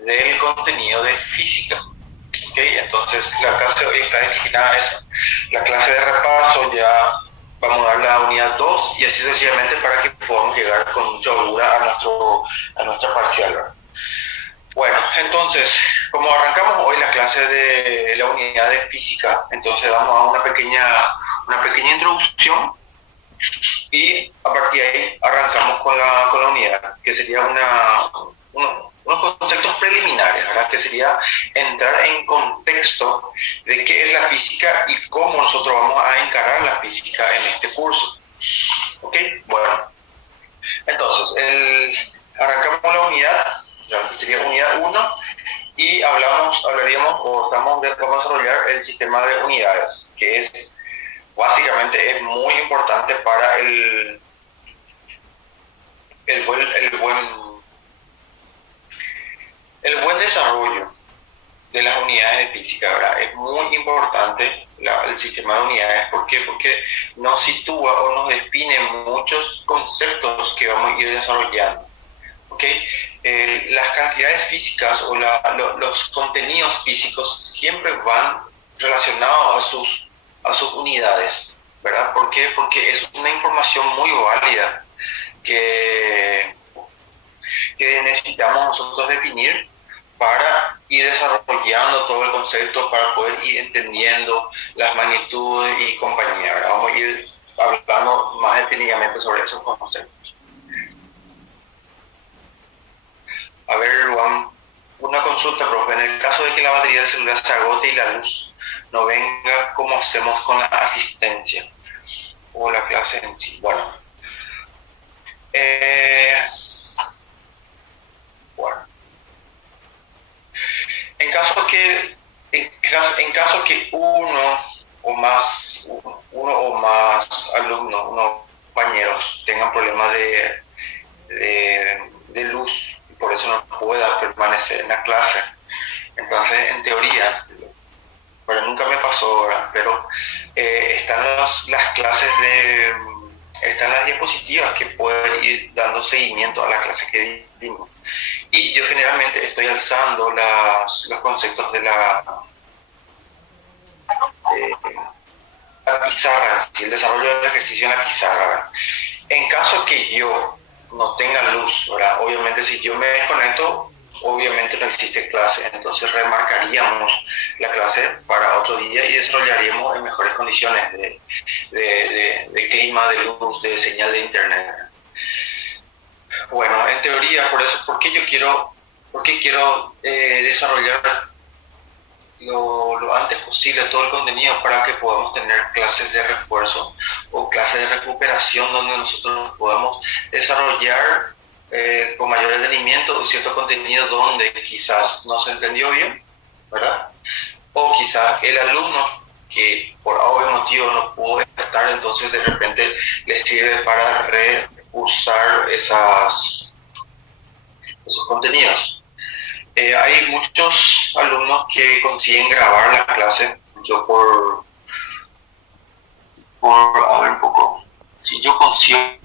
del contenido de física. ¿Okay? Entonces la clase hoy está destinada a eso. La clase de repaso ya vamos a dar la unidad 2 y así sucesivamente para que podamos llegar con mucha holgura a nuestra parcial, ¿verdad? Bueno, entonces, como arrancamos hoy la clase de la unidad de física, entonces vamos a una pequeña introducción y a partir de ahí arrancamos con la unidad, que sería unos conceptos preliminares, ¿verdad? Que sería entrar en contexto de qué es la física y cómo nosotros vamos a encarar la física en este curso. ¿Ok? Bueno, entonces, arrancamos la unidad, que sería unidad 1, y hablaríamos o vamos a desarrollar el sistema de unidades, que es básicamente es muy importante para el buen desarrollo de las unidades de física, ¿verdad? Es muy importante el sistema de unidades. ¿Por qué? Porque nos sitúa o nos define muchos conceptos que vamos a ir desarrollando. ¿Okay? Las cantidades físicas o los contenidos físicos siempre van relacionados a sus unidades, ¿verdad? ¿Por qué? Porque es una información muy válida que necesitamos nosotros definir para ir desarrollando todo el concepto, para poder ir entendiendo las magnitudes y compañía, ¿verdad? Vamos a ir hablando más detenidamente sobre esos conceptos. A ver, Juan, una consulta, profe. En el caso de que la batería del celular se agote y la luz no venga, ¿cómo hacemos con la asistencia o la clase en sí? Bueno, en caso que uno o más alumnos, unos compañeros tengan problemas de luz y por eso no pueda permanecer en la clase, entonces en teoría, pero nunca me pasó, ¿verdad? Pero están las clases están las diapositivas que pueden ir dando seguimiento a las clases que dimos. Y yo generalmente estoy alzando los conceptos de la pizarra, el desarrollo del ejercicio en la pizarra, ¿verdad? En caso que yo no tenga luz, ¿verdad? Obviamente si yo me desconecto, obviamente no existe clase, entonces remarcaríamos la clase para otro día y desarrollaríamos en mejores condiciones de clima, de luz, de señal de internet. Bueno, en teoría, ¿por qué quiero desarrollar lo antes posible todo el contenido para que podamos tener clases de refuerzo o clases de recuperación donde nosotros podamos desarrollar con mayor detenimiento cierto contenido donde quizás no se entendió bien, ¿verdad? O quizás el alumno que por obvio motivo no pudo estar, entonces de repente le sirve para reusar esos contenidos. Hay muchos alumnos que consiguen grabar la clase. Yo a ver un poco, si yo consigo, el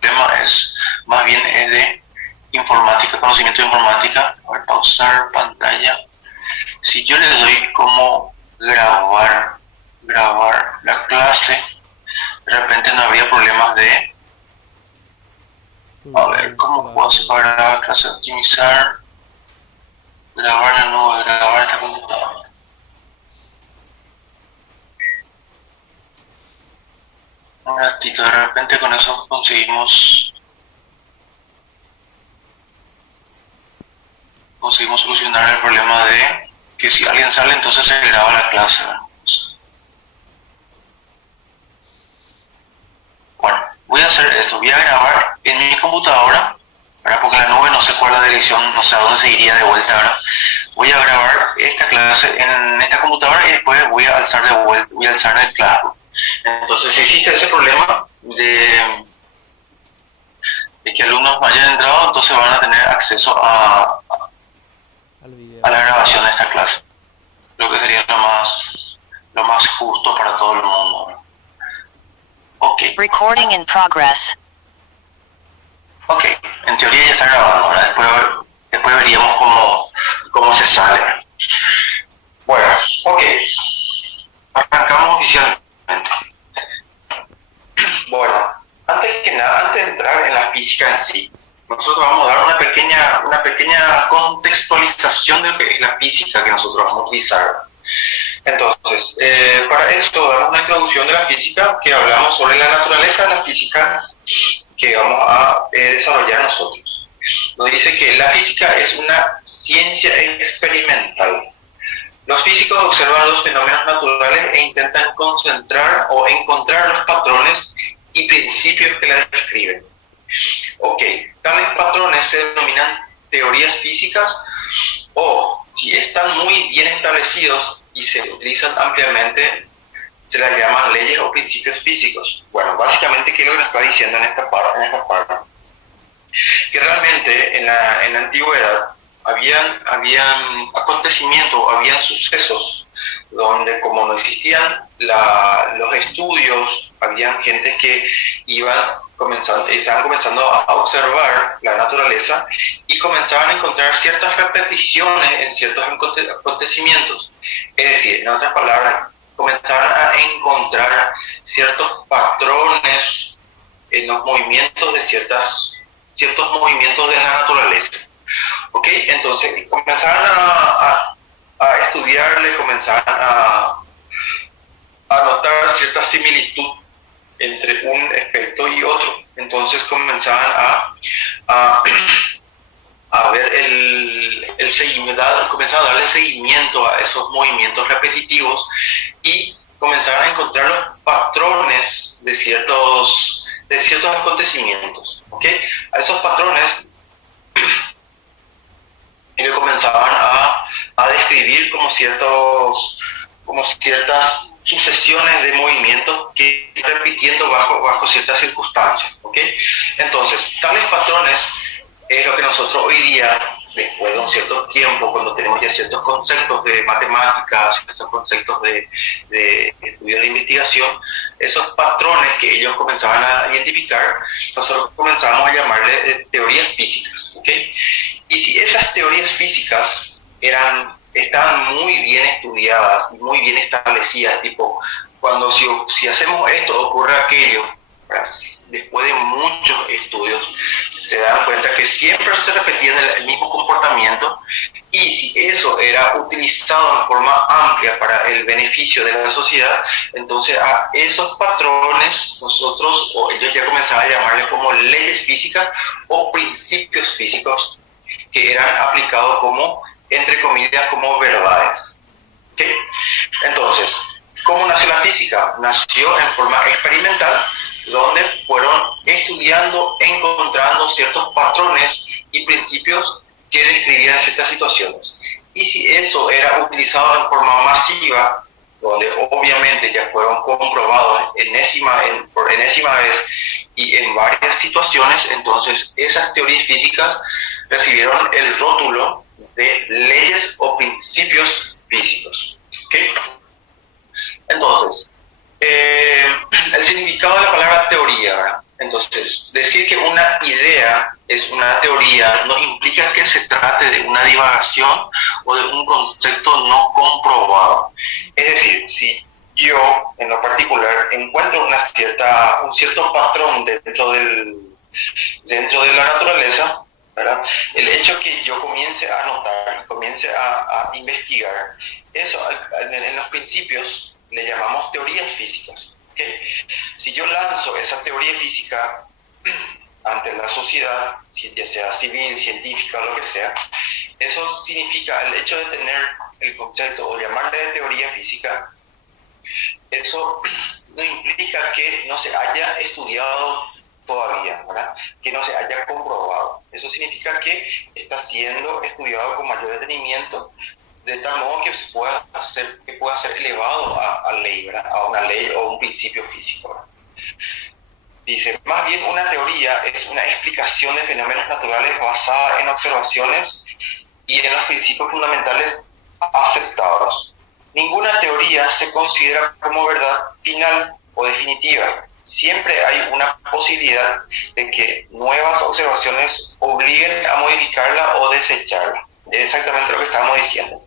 tema es más bien de informática, conocimiento de informática. A ver, pausar pantalla. Si yo le doy como grabar la clase, de repente no habría problemas de a ver, ¿cómo puedo hacer para clase optimizar? Grabar la nube, grabar esta computadora. Un ratito, de repente con eso conseguimos solucionar el problema de que si alguien sale entonces se graba la clase, ¿verdad? Bueno, voy a hacer esto, voy a grabar en mi computadora, ¿verdad? Porque la nube no sé cuál es la dirección, no sé a dónde seguiría de vuelta, ¿verdad? Voy a grabar esta clase en esta computadora y después voy a alzar de vuelta, voy a alzar en el Classroom. Entonces, si existe ese problema de que alumnos no hayan entrado, entonces van a tener acceso a la grabación de esta clase. Creo que sería lo más justo para todo el mundo, ¿verdad? Ok. Recording in progress. Ok, en teoría ya está grabando, ¿verdad? Después Sale. Bueno, ok. Arrancamos oficialmente. Bueno, antes que nada, antes de entrar en la física en sí, nosotros vamos a dar una pequeña contextualización de lo que es la física que nosotros vamos a utilizar. Entonces, para esto damos una introducción de la física, que hablamos sobre la naturaleza de la física que vamos a desarrollar nosotros. Nos dice que la física es una ciencia experimental. Los físicos observan los fenómenos naturales e intentan concentrar o encontrar los patrones y principios que la describen. Ok, tales patrones se denominan teorías físicas, o si están muy bien establecidos y se utilizan ampliamente, se las llaman leyes o principios físicos. Bueno, básicamente, ¿qué es lo que nos está diciendo en esta parte? Que realmente en la antigüedad habían acontecimitos, habían sucesos donde, como no existían los estudios, habían gente que estaban comenzando a observar la naturaleza y comenzaban a encontrar ciertas repeticiones en ciertos acontecimientos. Es decir, en otras palabras, comenzaban a encontrar ciertos patrones en los movimientos de ciertos movimientos de la naturaleza. ¿Ok? Entonces comenzaban a estudiarle, comenzaban a notar cierta similitud entre un efecto y otro. Entonces comenzaban a ver el seguimiento, comenzaban a darle seguimiento a esos movimientos repetitivos y comenzaban a encontrar los patrones de ciertos acontecimientos. ¿Ok? A esos patrones ellos comenzaban a describir como ciertas sucesiones de movimientos que repitiendo bajo ciertas circunstancias. ¿Ok? Entonces, tales patrones es lo que nosotros hoy día, después de un cierto tiempo, cuando tenemos ya ciertos conceptos de matemáticas, ciertos conceptos de estudios de investigación, esos patrones que ellos comenzaban a identificar, nosotros comenzamos a llamarle teorías físicas. ¿Ok? Y si esas teorías físicas estaban muy bien estudiadas, muy bien establecidas, tipo, cuando si hacemos esto, ocurre aquello, ¿verdad? Después de muchos estudios, se dan cuenta que siempre se repetía el mismo comportamiento, y si eso era utilizado de forma amplia para el beneficio de la sociedad, entonces a esos patrones nosotros, o ellos ya comenzaban a llamarles como leyes físicas o principios físicos, que eran aplicados como, entre comillas, como verdades. ¿Okay? Entonces, ¿cómo nació la física? Nació en forma experimental, donde fueron estudiando, encontrando ciertos patrones y principios que describían ciertas situaciones. Y si eso era utilizado en forma masiva, donde obviamente ya fueron comprobados por enésima vez y en varias situaciones, entonces esas teorías físicas recibieron el rótulo de leyes o principios físicos. ¿Okay? Entonces, el significado de la palabra teoría, ¿verdad? Entonces, decir que una idea es una teoría no implica que se trate de una divagación o de un concepto no comprobado. Es decir, si yo, en lo particular, encuentro un cierto patrón dentro de la naturaleza, ¿verdad? El hecho que yo comience a notar, comience a investigar, eso en los principios le llamamos teorías físicas. ¿Okay? Si yo lanzo esa teoría física ante la sociedad, ya sea civil, científica o lo que sea, eso significa, el hecho de tener el concepto o llamarle de teoría física, eso no implica que no se haya estudiado todavía, ¿verdad? Que no se haya comprobado. Eso significa que está siendo estudiado con mayor detenimiento, de tal modo que pueda ser elevado a ley, ¿verdad? A una ley o un principio físico, ¿verdad? Dice, más bien una teoría es una explicación de fenómenos naturales basada en observaciones y en los principios fundamentales aceptados. Ninguna teoría se considera como verdad final o definitiva. Siempre hay una posibilidad de que nuevas observaciones obliguen a modificarla o desecharla. exactamente lo que estábamos diciendo.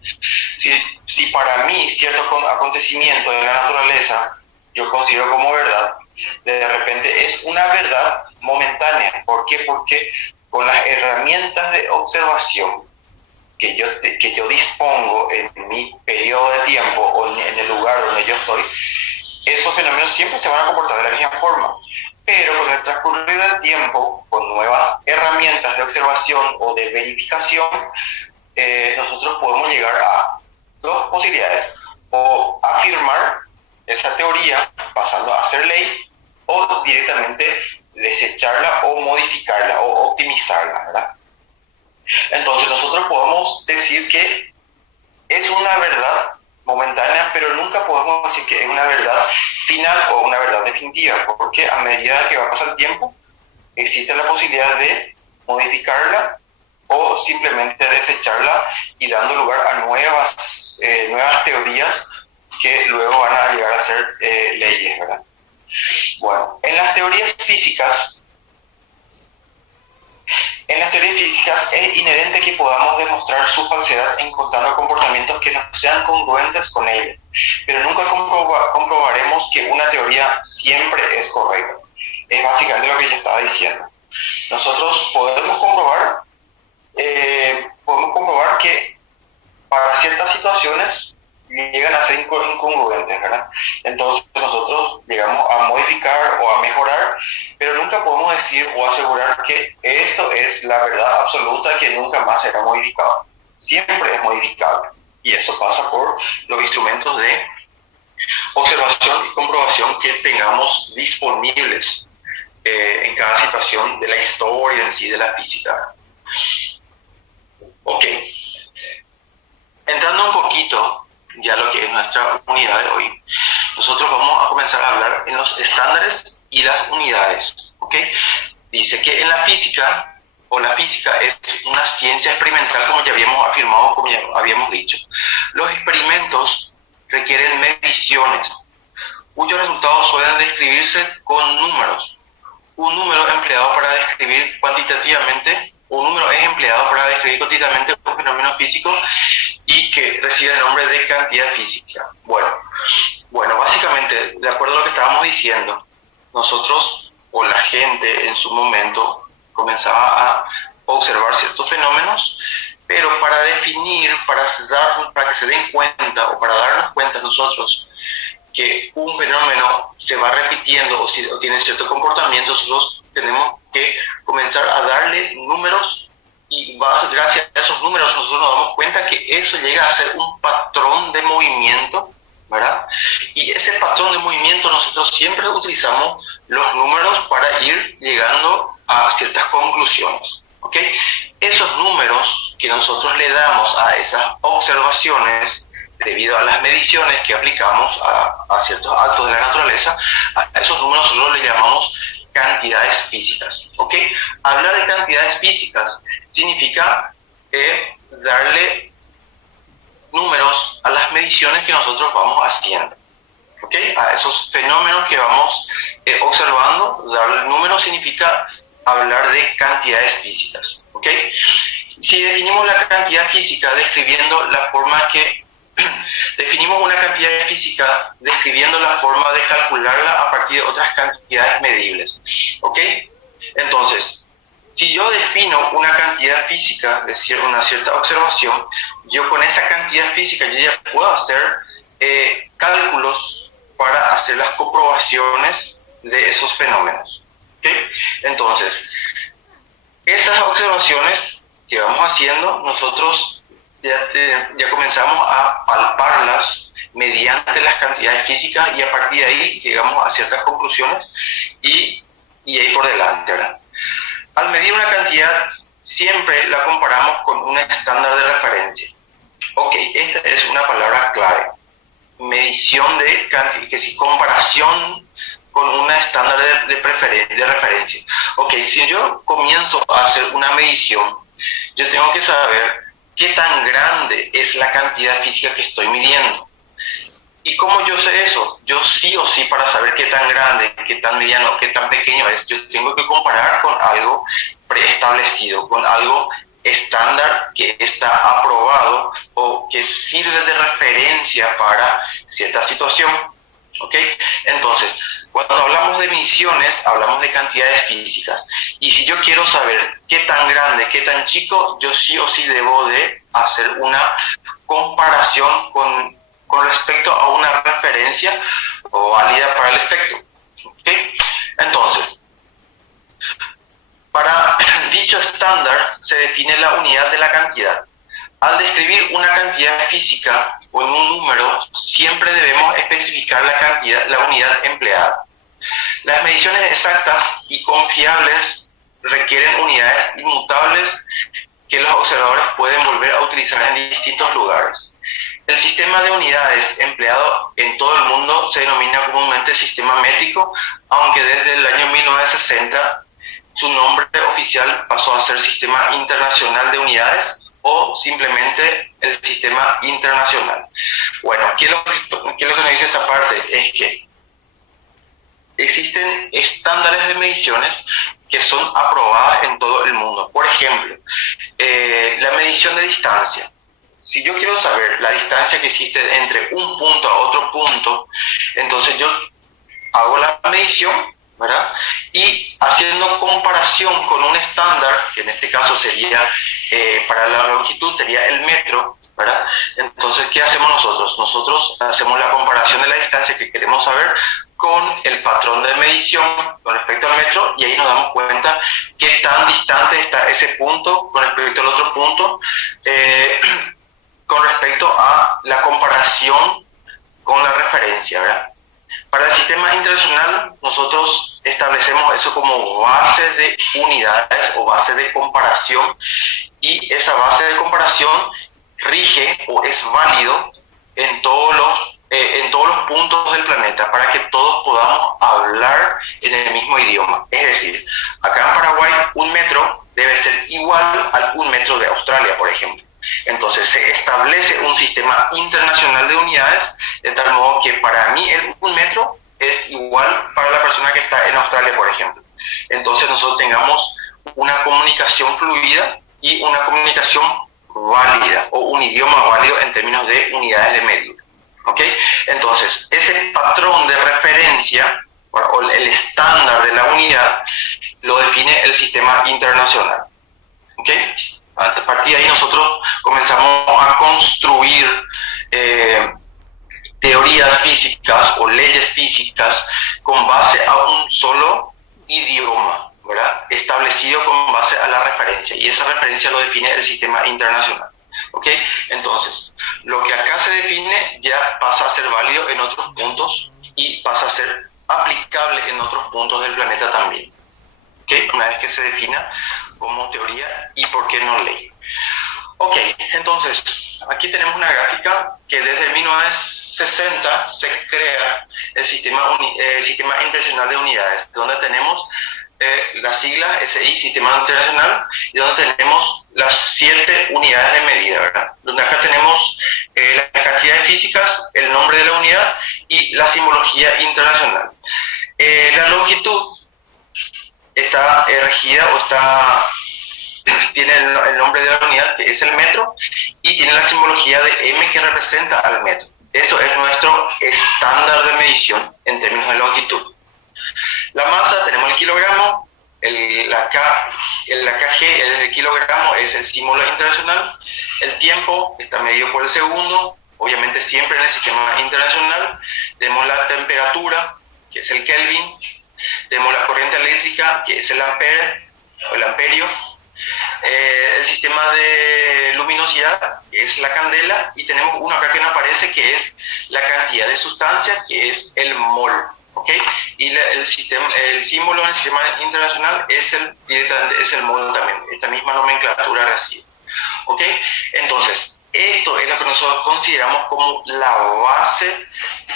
Si para mí cierto acontecimiento en la naturaleza yo considero como verdad, de repente es una verdad momentánea. ¿Por qué? Porque con las herramientas de observación que yo dispongo en mi periodo de tiempo o en el lugar donde yo estoy, esos fenómenos siempre se van a comportar de la misma forma. Pero con el transcurrir del tiempo, con nuevas herramientas de observación o de verificación, nosotros podemos llegar a dos posibilidades: o afirmar esa teoría pasando a ser ley, o directamente desecharla o modificarla o optimizarla, ¿verdad? Entonces nosotros podemos decir que es una verdad momentánea, pero nunca podemos decir que es una verdad final o una verdad definitiva, porque a medida que va a pasar el tiempo, existe la posibilidad de modificarla o simplemente desecharla y dando lugar a nuevas teorías que luego van a llegar a ser leyes, ¿verdad? Bueno, en las teorías físicas es inherente que podamos demostrar su falsedad encontrando comportamientos que no sean congruentes con ella, pero nunca comprobaremos que una teoría siempre es correcta. Es básicamente lo que yo estaba diciendo. Nosotros podemos comprobar que para ciertas situaciones llegan a ser incongruentes, ¿verdad? Entonces nosotros llegamos a modificar o a mejorar, pero nunca podemos decir o asegurar que esto es la verdad absoluta que nunca más será modificado. Siempre es modificable, y eso pasa por los instrumentos de observación y comprobación que tengamos disponibles en cada situación de la historia en sí de la física. Ok, entrando un poquito ya lo que es nuestra unidad de hoy, nosotros vamos a comenzar a hablar en los estándares y las unidades. ¿Ok? Dice que en la física es una ciencia experimental, como ya habíamos afirmado, como ya habíamos dicho. Los experimentos requieren mediciones cuyos resultados suelen describirse con números. Un número empleado para describir cuantitativamente, un número es empleado para describir cuantitativamente un fenómeno físico y que recibe el nombre de cantidad física. Bueno, básicamente, de acuerdo a lo que estábamos diciendo, nosotros o la gente en su momento comenzaba a observar ciertos fenómenos, pero para definir, para que se den cuenta o para darnos cuenta nosotros que un fenómeno se va repitiendo o tiene cierto comportamiento, nosotros tenemos que comenzar a darle números, y gracias a esos números nosotros nos damos cuenta que eso llega a ser un patrón de movimiento, ¿verdad? Y ese patrón de movimiento nosotros siempre utilizamos los números para ir llegando a ciertas conclusiones, ¿ok? Esos números que nosotros le damos a esas observaciones, debido a las mediciones que aplicamos a ciertos actos de la naturaleza, a esos números nosotros le llamamos cantidades físicas, ¿ok? Hablar de cantidades físicas significa darle números a las mediciones que nosotros vamos haciendo, ¿ok? A esos fenómenos que vamos observando, darle números significa hablar de cantidades físicas, ¿ok? Si definimos la cantidad física describiendo la forma que definimos una cantidad física describiendo la forma de calcularla a partir de otras cantidades medibles, ¿ok? Entonces, si yo defino una cantidad física de una cierta observación, yo con esa cantidad física yo ya puedo hacer cálculos para hacer las comprobaciones de esos fenómenos, ¿ok? Entonces, esas observaciones que vamos haciendo, nosotros ya comenzamos a palparlas mediante las cantidades físicas, y a partir de ahí llegamos a ciertas conclusiones y ahí por delante, ¿verdad? Al medir una cantidad siempre la comparamos con un estándar de referencia. Ok, esta es una palabra clave. Medición de cantidad, que si comparación con un estándar de referencia. Ok, si yo comienzo a hacer una medición, yo tengo que saber qué tan grande es la cantidad física que estoy midiendo. ¿Y cómo yo sé eso? Yo sí o sí, para saber qué tan grande, qué tan mediano, qué tan pequeño es, yo tengo que comparar con algo preestablecido, con algo estándar que que está aprobado o que sirve de referencia para cierta situación. ¿Ok? Entonces, cuando hablamos de mediciones, hablamos de cantidades físicas. Y si yo quiero saber qué tan grande, qué tan chico, yo sí o sí debo de hacer una comparación con respecto a una referencia o válida para el efecto. ¿Ok? Entonces, para dicho estándar se define la unidad de la cantidad. Al describir una cantidad física o en un número, siempre debemos especificar la unidad empleada. Las mediciones exactas y confiables requieren unidades inmutables que los observadores pueden volver a utilizar en distintos lugares. El sistema de unidades empleado en todo el mundo se denomina comúnmente sistema métrico, aunque desde el año 1960 su nombre oficial pasó a ser Sistema Internacional de Unidades o simplemente el Sistema Internacional. Bueno, ¿qué es lo que nos dice esta parte? Es que existen estándares de mediciones que son aprobadas en todo el mundo. Por ejemplo, la medición de distancia. Si yo quiero saber la distancia que existe entre un punto a otro punto, entonces yo hago la medición, ¿verdad? Y haciendo comparación con un estándar, que en este caso sería, para la longitud sería el metro, ¿verdad? Entonces, ¿qué hacemos nosotros? Nosotros hacemos la comparación de la distancia que queremos saber con el patrón de medición con respecto al metro, y ahí nos damos cuenta qué tan distante está ese punto con respecto al otro punto, con respecto a la comparación con la referencia, ¿verdad? Para el sistema internacional, nosotros establecemos eso como base de unidades o base de comparación, y esa base de comparación rige o es válido en todos los puntos del planeta para que todos podamos hablar en el mismo idioma. Es decir, acá en Paraguay un metro debe ser igual al un metro de Australia, por ejemplo. Entonces se establece un sistema internacional de unidades de tal modo que para mí el un metro es igual para la persona que está en Australia, por ejemplo. Entonces nosotros tengamos una comunicación fluida y una comunicación válida o un idioma válido en términos de unidades de medida. ¿Ok? Entonces ese patrón de referencia o el estándar de la unidad lo define el sistema internacional. ¿Ok? A partir de ahí nosotros comenzamos a construir teorías físicas o leyes físicas con base a un solo idioma, ¿verdad? Establecido con base a la referencia, y esa referencia lo define el sistema internacional. ¿Ok? Entonces, lo que acá se define ya pasa a ser válido en otros puntos y pasa a ser aplicable en otros puntos del planeta también. ¿Ok? Una vez que se defina como teoría y por qué no ley. Ok, entonces, aquí tenemos una gráfica que desde 1960 se crea el Sistema Internacional de Unidades, donde tenemos la sigla SI, Sistema Internacional, y donde tenemos las 7 unidades de medida, ¿verdad? Donde acá tenemos las cantidades físicas, el nombre de la unidad y la simbología internacional. La longitud está regida o tiene el nombre de la unidad, que es el metro, y tiene la simbología de M, que representa al metro. Eso es nuestro estándar de medición en términos de longitud. La masa, tenemos el kilogramo, la kg, el kilogramo es el símbolo internacional. El tiempo está medido por el segundo, obviamente siempre en el sistema internacional. Tenemos la temperatura, que es el Kelvin. Tenemos la corriente eléctrica, que es el ampere o el amperio. El sistema de luminosidad, que es la candela, y tenemos uno acá que no aparece, que es la cantidad de sustancia, que es el mol. ¿Okay? Y el símbolo en el sistema internacional es el mol también, esta misma nomenclatura recibe. ¿Okay? Entonces, esto es lo que nosotros consideramos como la base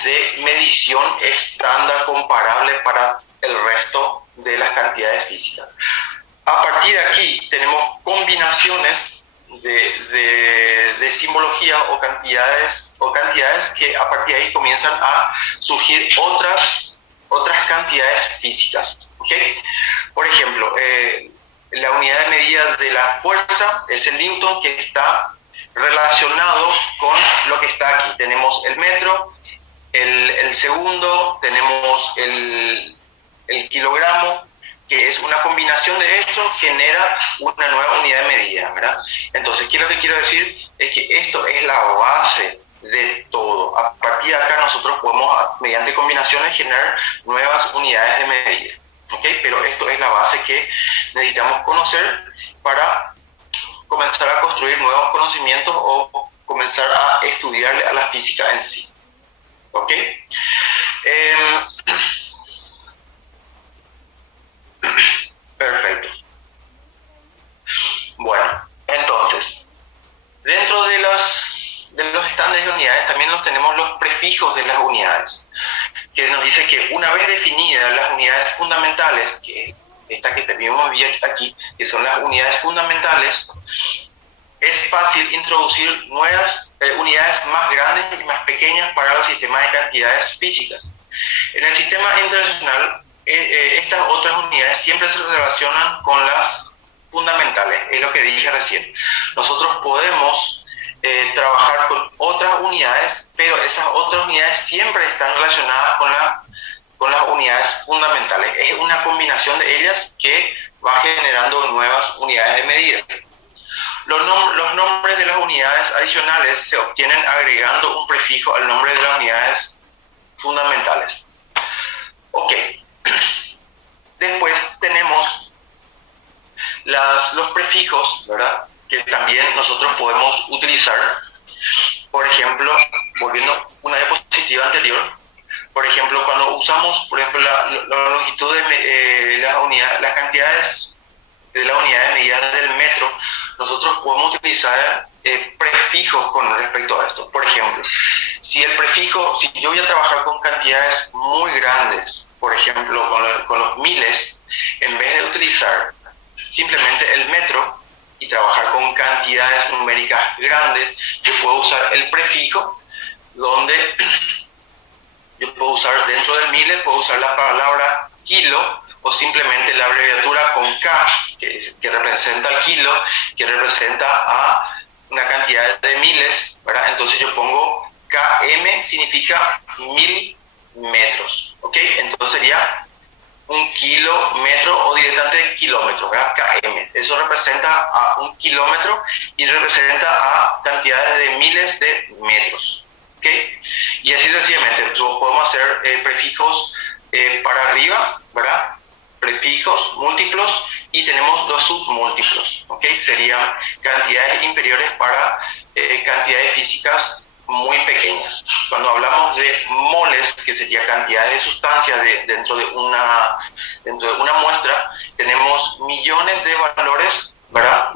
de medición estándar comparable para el resto de las cantidades físicas. A partir de aquí tenemos combinaciones de simbología o cantidades que a partir de ahí comienzan a surgir otras cantidades físicas. ¿Okay? Por ejemplo, la unidad de medida de la fuerza es el newton, que está relacionado con lo que está aquí. Tenemos el metro, el segundo, tenemos el kilogramo, que es una combinación de esto, genera una nueva unidad de medida, ¿verdad? Entonces, ¿qué es lo que quiero decir? Es que esto es la base de todo. A partir de acá nosotros podemos, mediante combinaciones, generar nuevas unidades de medida, ¿ok? Pero esto es la base que necesitamos conocer para comenzar a construir nuevos conocimientos o comenzar a estudiarle a la física en sí, ¿ok? Perfecto. Bueno, entonces, dentro de los estándares de unidades también tenemos los prefijos de las unidades, que nos dice que una vez definidas las unidades fundamentales, que esta que tenemos aquí, que son las unidades fundamentales, es fácil introducir nuevas unidades más grandes y más pequeñas para los sistemas de cantidades físicas. En el sistema internacional, estas otras unidades siempre se relacionan con las fundamentales, es lo que dije recién. Nosotros podemos trabajar con otras unidades, pero esas otras unidades siempre están relacionadas con las unidades fundamentales. Es una combinación de ellas que va generando nuevas unidades de medida. Los nombres de las unidades adicionales se obtienen agregando un prefijo al nombre de las unidades fundamentales. Ok. Después tenemos los prefijos, ¿verdad?, que también nosotros podemos utilizar. Por ejemplo, volviendo a una diapositiva anterior, por ejemplo, cuando usamos, por ejemplo, la longitud de las cantidades de la unidad de medida del metro, nosotros podemos utilizar prefijos con respecto a esto. Por ejemplo, si yo voy a trabajar con cantidades muy grandes, por ejemplo, con los miles, en vez de utilizar simplemente el metro y trabajar con cantidades numéricas grandes, yo puedo usar el prefijo, donde yo puedo usar dentro del miles, puedo usar la palabra kilo, o simplemente la abreviatura con K, que representa el kilo, que representa a una cantidad de miles, ¿verdad? Entonces yo pongo KM, significa 1000 metros, ¿ok? Entonces sería un kilómetro o directamente kilómetro, ¿verdad? KM. Eso representa a un kilómetro y representa a cantidades de miles de metros, ¿ok? Y así sencillamente podemos hacer prefijos para arriba, ¿verdad? Prefijos múltiplos, y tenemos los submúltiplos, ¿ok? Serían cantidades inferiores para cantidades físicas muy pequeñas. Cuando hablamos de moles, que sería cantidad de sustancia dentro de una muestra, tenemos millones de valores, ¿verdad?,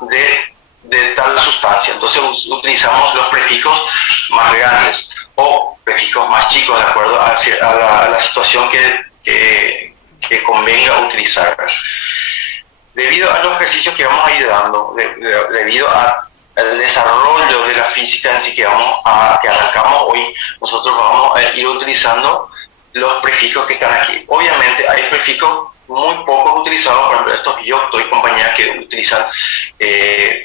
de tal sustancia. Entonces utilizamos los prefijos más grandes o prefijos más chicos, de acuerdo a la situación que convenga utilizar. Debido a los ejercicios que vamos a ir dando, debido al desarrollo de la física en sí que arrancamos hoy, nosotros vamos a ir utilizando los prefijos que están aquí. Obviamente hay prefijos muy pocos utilizados, por ejemplo estos Yocto y compañía, que utilizan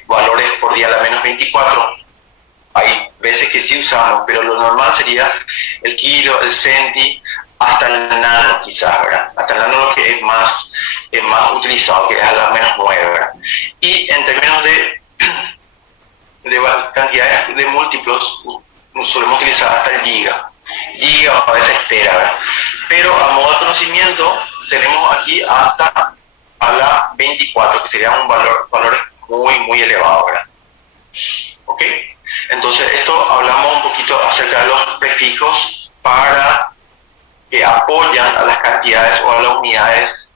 valores por día a la menos 24. Hay veces que sí usamos, pero lo normal sería el kilo, el centi, hasta el nano quizás, ¿verdad? Hasta el nano lo que es más utilizado, que es a la menos 9, ¿verdad? Y en términos de cantidades de múltiplos, solemos utilizar hasta el giga o a veces tera, ¿verdad? Pero a modo de conocimiento tenemos aquí hasta a la 24, que sería un valor muy, muy elevado, ¿verdad? ¿Ok? Entonces esto hablamos un poquito acerca de los prefijos que apoyan a las cantidades o a las unidades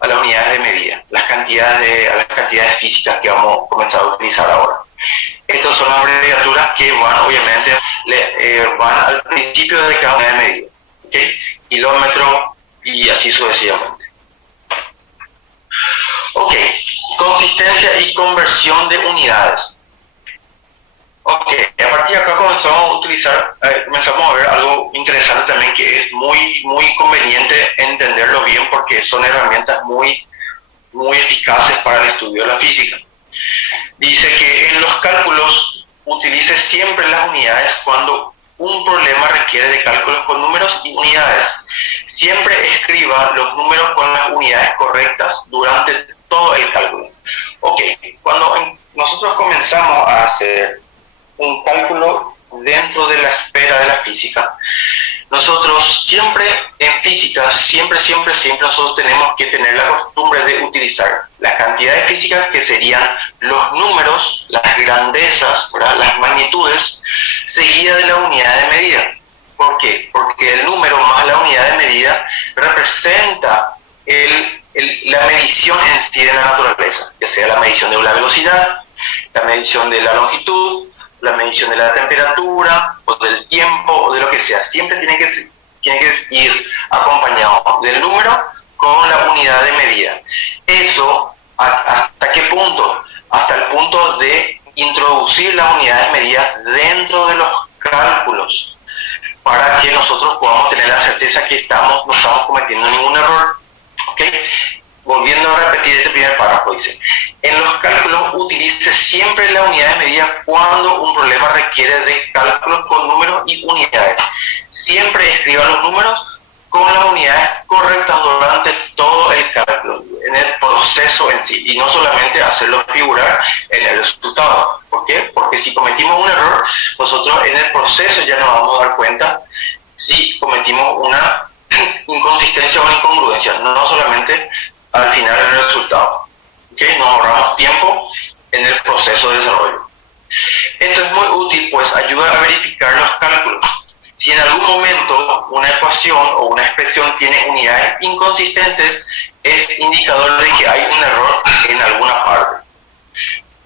de medida, a las cantidades físicas que vamos a comenzar a utilizar ahora. Estas son las abreviaturas que van, obviamente, van al principio de cada unidad de medida, ¿okay? Kilómetro y así sucesivamente. Ok, consistencia y conversión de unidades. Ok, a partir de acá comenzamos a ver algo interesante también, que es muy, muy conveniente entenderlo bien, porque son herramientas muy muy eficaces para el estudio de la física. Dice que en los cálculos utilice siempre las unidades cuando un problema requiere de cálculos con números y unidades. Siempre escriba los números con las unidades correctas durante todo el cálculo. Ok, cuando nosotros comenzamos a hacer un cálculo dentro de la esfera de la física, nosotros siempre en física, siempre nosotros tenemos que tener la costumbre de utilizar las cantidades físicas, que serían los números, las grandezas, ¿verdad?, las magnitudes, seguida de la unidad de medida. ¿Por qué? Porque el número más la unidad de medida representa la medición en sí de la naturaleza, ya sea la medición de la velocidad, la medición de la longitud, la medición de la temperatura o del tiempo o de lo que sea. Siempre tiene que ir acompañado del número con la unidad de medida. Eso, ¿hasta qué punto? Hasta el punto de introducir las unidades de medida dentro de los cálculos, para que nosotros podamos tener la certeza que no estamos cometiendo ningún error. ¿Okay? Volviendo a repetir este primer párrafo, dice: en los cálculos utilice siempre la unidad de medida cuando un problema requiere de cálculos con números y unidades. Siempre escriba los números con las unidades correctas durante todo el cálculo, en el proceso en sí, y no solamente hacerlo figurar en el resultado. ¿Por qué? Porque si cometimos un error, nosotros en el proceso ya nos vamos a dar cuenta si cometimos una inconsistencia o una incongruencia, no solamente al final en el resultado. ¿Okay? Nos ahorramos tiempo en el proceso de desarrollo. Esto es muy útil, pues ayuda a verificar los cálculos. Si en algún momento una ecuación o una expresión tiene unidades inconsistentes, es indicador de que hay un error en alguna parte.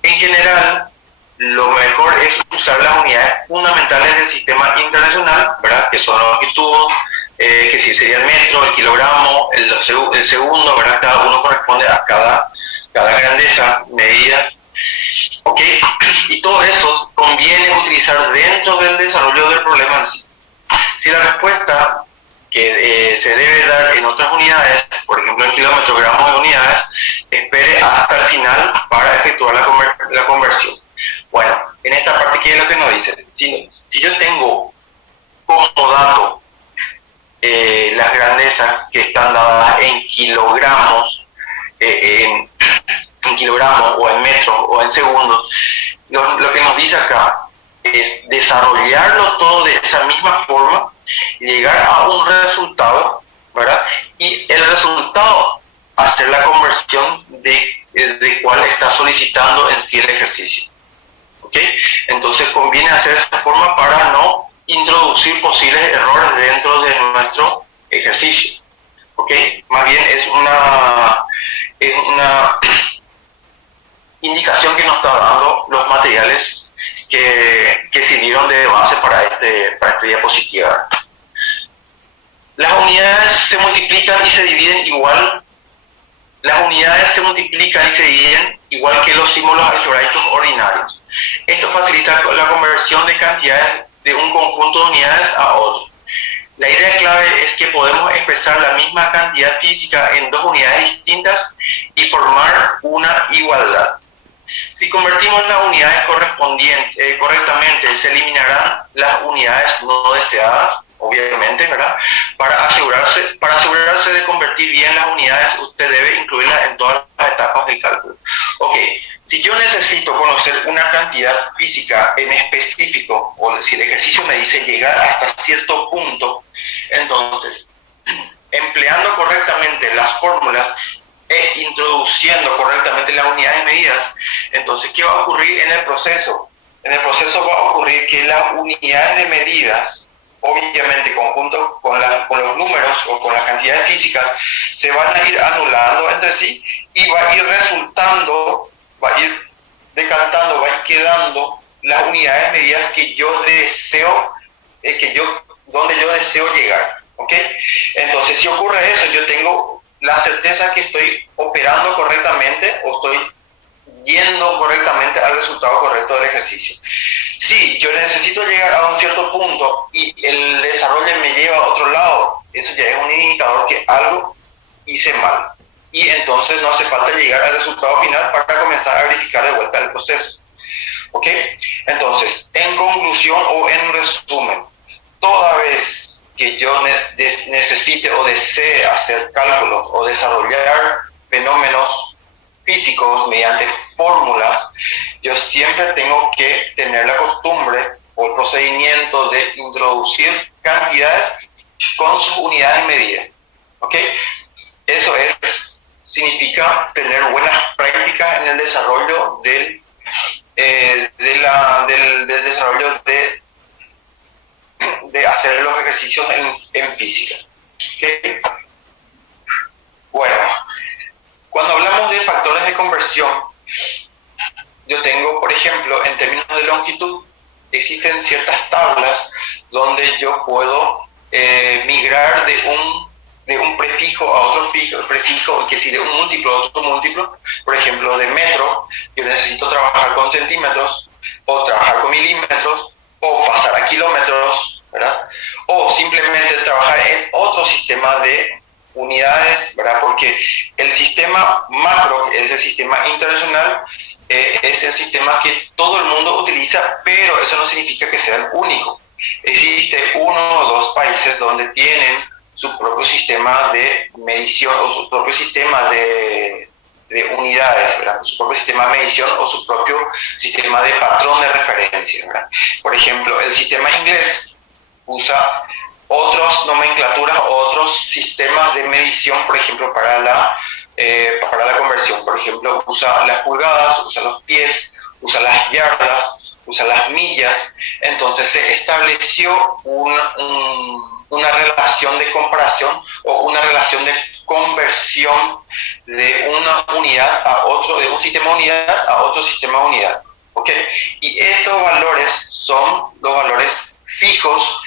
En general, lo mejor es usar las unidades fundamentales del sistema internacional, ¿verdad?, que son longitud, que sí sería el metro, el kilogramo, el segundo, ¿verdad? Cada uno corresponde a cada grandeza, medida. ¿Ok? Y todo eso conviene utilizar dentro del desarrollo del problema en sí. Si la respuesta que se debe dar en otras unidades, por ejemplo en kilómetros, gramos de unidades, espere hasta el final para efectuar la conversión. Bueno, en esta parte, ¿qué es lo que nos dice? Si yo tengo como dato las grandezas que están dadas en kilogramos, en kilogramos o en metros o en segundos, lo que nos dice acá es desarrollarlo todo de esa misma forma, llegar a un resultado, ¿verdad? Y el resultado, hacer la conversión de cuál está solicitando en sí el ejercicio. ¿Ok? Entonces conviene hacer esa forma para no introducir posibles errores dentro de nuestro ejercicio. ¿Ok? Más bien es una indicación que nos está dando los materiales que sirvieron de base para esta diapositiva. Las unidades se multiplican y se dividen igual. Las unidades se multiplican y se dividen igual que los símbolos algebraicos ordinarios. Esto facilita la conversión de cantidades de un conjunto de unidades a otro. La idea clave es que podemos expresar la misma cantidad física en dos unidades distintas y formar una igualdad. Si convertimos las unidades correctamente, se eliminarán las unidades no deseadas, obviamente, ¿verdad? Para asegurarse de convertir bien las unidades, usted debe incluirlas en todas las etapas del cálculo. Ok, si yo necesito conocer una cantidad física en específico, o si el ejercicio me dice llegar hasta cierto punto, entonces, empleando correctamente las fórmulas e introduciendo correctamente las unidades de medidas, entonces, ¿qué va a ocurrir en el proceso? En el proceso va a ocurrir que las unidades de medidas, obviamente conjunto con los números o con las cantidades físicas, se van a ir anulando entre sí y va a ir resultando, va a ir decantando, va a ir quedando las unidades de medidas que yo deseo, donde yo deseo llegar. ¿Ok? Entonces, si ocurre eso, yo tengo la certeza que estoy operando correctamente o estoy yendo correctamente al resultado correcto del ejercicio. Si yo necesito llegar a un cierto punto y el desarrollo me lleva a otro lado, eso ya es un indicador que algo hice mal. y entonces no hace falta llegar al resultado final para comenzar a verificar de vuelta el proceso. ¿Ok? Entonces, en conclusión o en resumen, toda vez que yo necesite o desee hacer cálculos o desarrollar fenómenos físicos mediante fórmulas, yo siempre tengo que tener la costumbre o el procedimiento de introducir cantidades con sus unidades de medida. ¿Ok? Eso significa tener buenas prácticas en el desarrollo del desarrollo de hacer los ejercicios en física. ¿Okay? Bueno, cuando hablamos de factores de conversión, yo tengo, por ejemplo, en términos de longitud, existen ciertas tablas donde yo puedo migrar de un prefijo a otro prefijo, que si de un múltiplo a otro múltiplo, por ejemplo, de metro, yo necesito trabajar con centímetros, o trabajar con milímetros, o pasar a kilómetros, ¿verdad? O simplemente trabajar en otro sistema de unidades, ¿verdad? Porque el sistema macro, que es el sistema internacional, es el sistema que todo el mundo utiliza, pero eso no significa que sea el único. Existe uno o dos países donde tienen su propio sistema de medición o su propio sistema de unidades, ¿verdad? Su propio sistema de medición o su propio sistema de patrón de referencia, ¿verdad? Por ejemplo, el sistema inglés usa otras nomenclaturas, otros sistemas de medición, por ejemplo, para la conversión. Por ejemplo, usa las pulgadas, usa los pies, usa las yardas, usa las millas. Entonces se estableció una relación de comparación o una relación de conversión de una unidad a otro, de un sistema unidad a otro sistema unidad. ¿Ok? Y estos valores son los valores fijos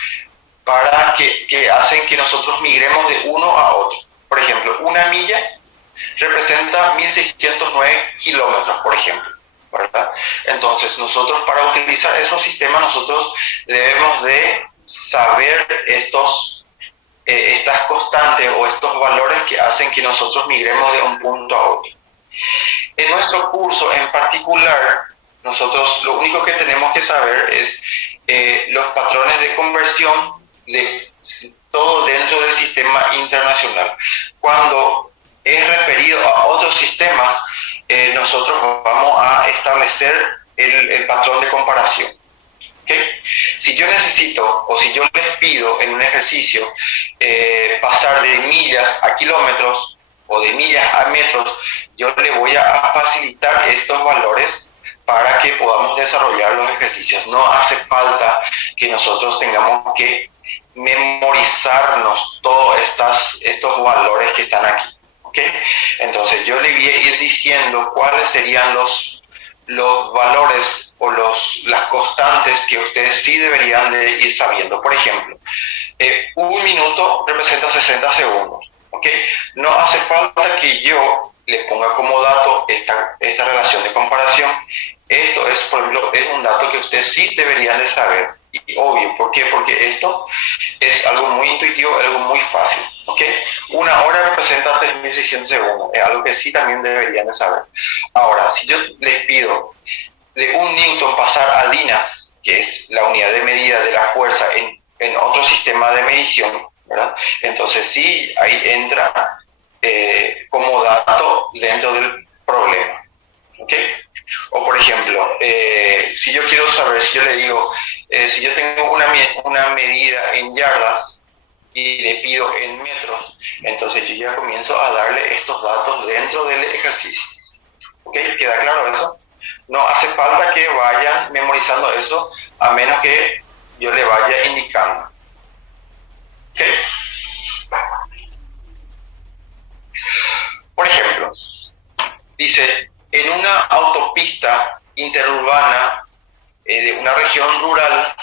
para que hacen que nosotros migremos de uno a otro. Por ejemplo, una milla representa 1609 kilómetros, por ejemplo, ¿verdad? Entonces, nosotros para utilizar esos sistemas, nosotros debemos de saber estas constantes o estos valores que hacen que nosotros migremos de un punto a otro. En nuestro curso en particular, nosotros lo único que tenemos que saber es los patrones de conversión de todo dentro del sistema internacional. Cuando es referido a otros sistemas, nosotros vamos a establecer el patrón de comparación. ¿Okay? Si yo necesito o si yo les pido en un ejercicio pasar de millas a kilómetros o de millas a metros, yo le voy a facilitar estos valores para que podamos desarrollar los ejercicios. No hace falta que nosotros tengamos que memorizarnos todos estos valores que están aquí. ¿Okay? Entonces yo le voy a ir diciendo cuáles serían los valores o las constantes que ustedes sí deberían de ir sabiendo. Por ejemplo, un minuto representa 60 segundos. ¿Okay? No hace falta que yo le ponga como dato esta relación de comparación. Esto es, por ejemplo, es un dato que ustedes sí deberían de saber. Y obvio, ¿por qué? Porque esto es algo muy intuitivo, algo muy fácil. ¿Okay? Una hora representa 3.600 segundos, es algo que sí también deberían de saber. Ahora, si yo les pido de un newton pasar a dinas, que es la unidad de medida de la fuerza en otro sistema de medición, ¿verdad? Entonces sí, ahí entra como dato dentro del problema. ¿Okay? O por ejemplo, si yo quiero saber, si yo le digo, si yo tengo una medida en yardas y le pido en metros, entonces yo ya comienzo a darle estos datos dentro del ejercicio. ¿Ok? ¿Queda claro eso? No hace falta que vayan memorizando eso, a menos que yo le vaya indicando. ¿Ok? Por ejemplo, dice, en una autopista interurbana de una región rural,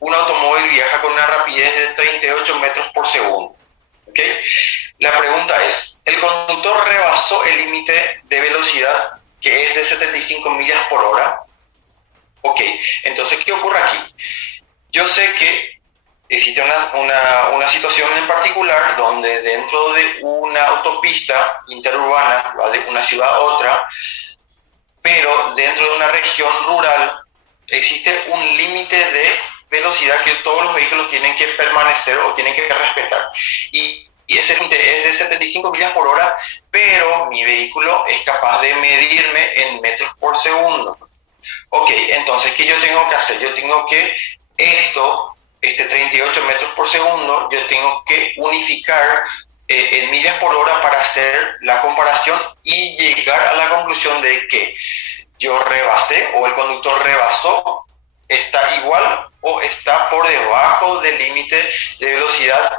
un automóvil viaja con una rapidez de 38 metros por segundo. ¿Okay? La pregunta es, ¿el conductor rebasó el límite de velocidad que es de 75 millas por hora? Ok, entonces, ¿qué ocurre aquí? Yo sé que existe una situación en particular donde dentro de una autopista interurbana, va de una ciudad a otra, pero dentro de una región rural existe un límite de velocidad que todos los vehículos tienen que permanecer o tienen que respetar. Y ese límite es de 75 millas por hora, pero mi vehículo es capaz de medirme en metros por segundo. Ok, entonces, ¿qué yo tengo que hacer? Yo tengo que este 38 metros por segundo, yo tengo que unificar en millas por hora para hacer la comparación y llegar a la conclusión de que yo rebasé o el conductor rebasó, está igual o está por debajo del límite de velocidad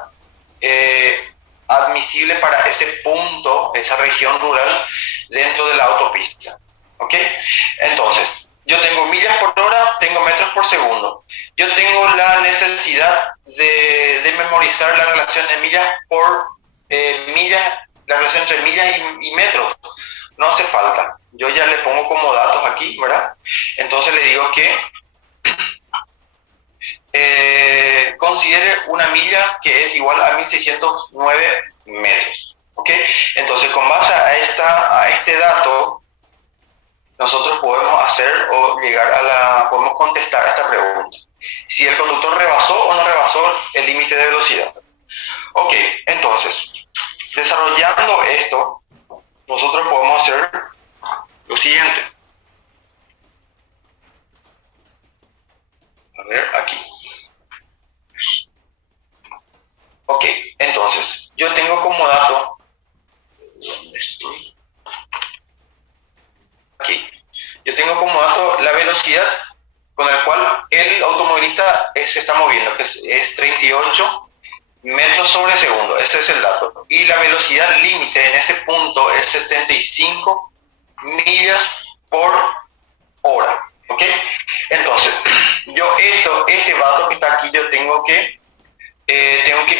admisible para ese punto, esa región rural dentro de la autopista. ¿Ok? Entonces, yo tengo millas por hora, tengo metros por segundo. Yo tengo la necesidad de memorizar la relación de millas por millas, la relación entre millas y metros. No hace falta. Yo ya le pongo como datos aquí, ¿verdad? Entonces le digo que considere una milla que es igual a 1609 metros. ¿Ok? Entonces, con base a este dato, nosotros podemos hacer o podemos contestar esta pregunta. Si el conductor rebasó o no rebasó el límite de velocidad. Ok, entonces, desarrollando esto, nosotros podemos hacer lo siguiente. A ver, aquí. Ok, entonces, yo tengo como dato, ¿dónde estoy? Aquí. Yo tengo como dato la velocidad con la cual el automovilista se está moviendo, que es 38 metros sobre segundo. Ese es el dato. Y la velocidad límite en ese punto es 75 millas por hora. ¿Ok? Entonces, yo este dato que está aquí, yo tengo que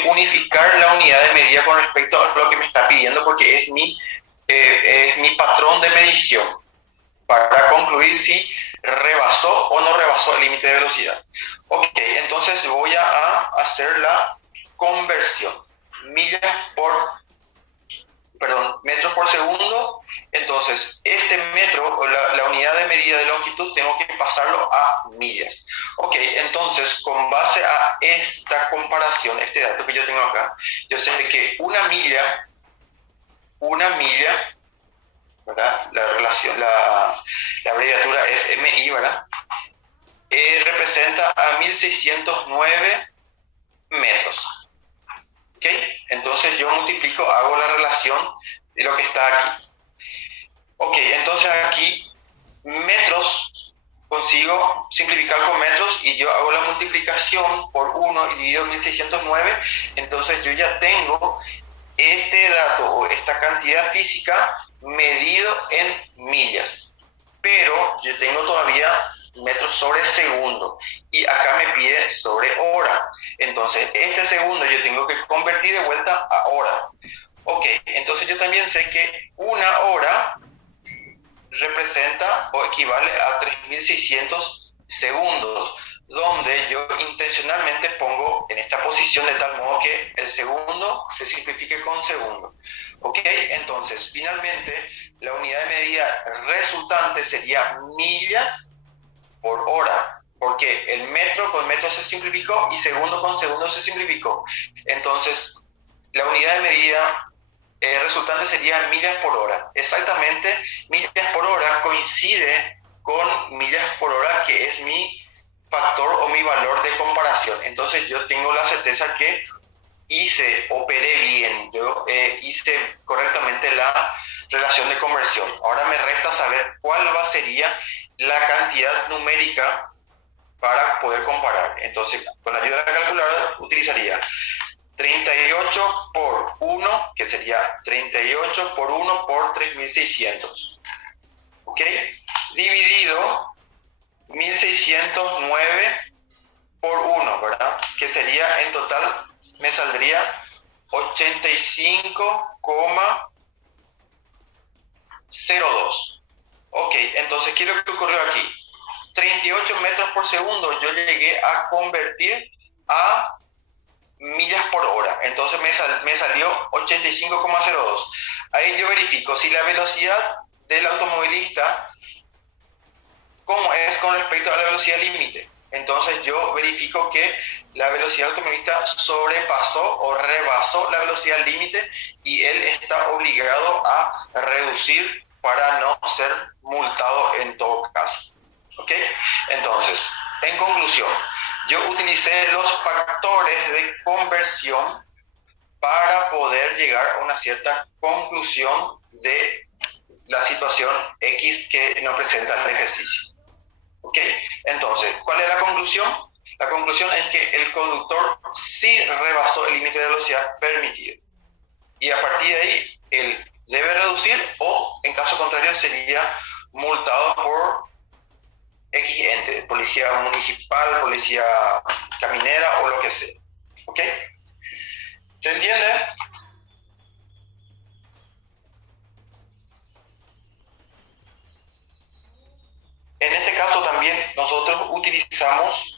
unificar la unidad de medida con respecto a lo que me está pidiendo, porque es mi patrón de medición para concluir si rebasó o no rebasó el límite de velocidad. Ok, entonces voy a hacer la conversión. Metros por segundo. Entonces, este metro, o la unidad de medida de longitud, tengo que pasarlo a millas. Ok, entonces, con base a esta comparación, este dato que yo tengo acá, yo sé que una milla, ¿verdad? La abreviatura es MI, ¿verdad? Representa a 1609 metros. ¿Ok? Entonces yo multiplico, hago la relación de lo que está aquí. Ok, entonces aquí metros, consigo simplificar con metros y yo hago la multiplicación por 1 y divido 1609, entonces yo ya tengo este dato o esta cantidad física medido en millas, pero yo tengo todavía metros sobre segundo y acá me pide sobre hora. Entonces este segundo yo tengo que convertir de vuelta a hora. Ok, entonces yo también sé que una hora representa o equivale a 3600 segundos, donde yo intencionalmente pongo en esta posición de tal modo que el segundo se simplifique con segundo. Ok, entonces finalmente la unidad de medida resultante sería millas por hora, porque el metro con metro se simplificó y segundo con segundo se simplificó. Entonces la unidad de medida resultante sería millas por hora. Exactamente, millas por hora coincide con millas por hora, que es mi factor o mi valor de comparación. Entonces yo tengo la certeza que operé bien, yo hice correctamente la relación de conversión. Ahora me resta saber cuál sería la cantidad numérica para poder comparar. Entonces, con la ayuda de la calculadora utilizaría 38 por 1, que sería 38 por 1 por 3600. ¿Ok? Dividido 1609 por 1, ¿verdad? Que sería en total, me saldría 85,02. Ok, entonces, ¿qué es lo que ocurrió aquí? 38 metros por segundo yo llegué a convertir a millas por hora. Entonces me salió 85,02. Ahí yo verifico si la velocidad del automovilista, cómo es con respecto a la velocidad límite. Entonces yo verifico que la velocidad del automovilista sobrepasó o rebasó la velocidad límite y él está obligado a reducir para no ser multado en todo caso. ¿Ok? Entonces, en conclusión, yo utilicé los factores de conversión para poder llegar a una cierta conclusión de la situación X que nos presenta el ejercicio. ¿Ok? Entonces, ¿cuál es la conclusión? La conclusión es que el conductor sí rebasó el límite de velocidad permitido. Y a partir de ahí, él debe reducir o, en caso contrario, sería multado por X ente, policía municipal, policía caminera o lo que sea. ¿Ok? ¿Se entiende? En este caso también nosotros utilizamos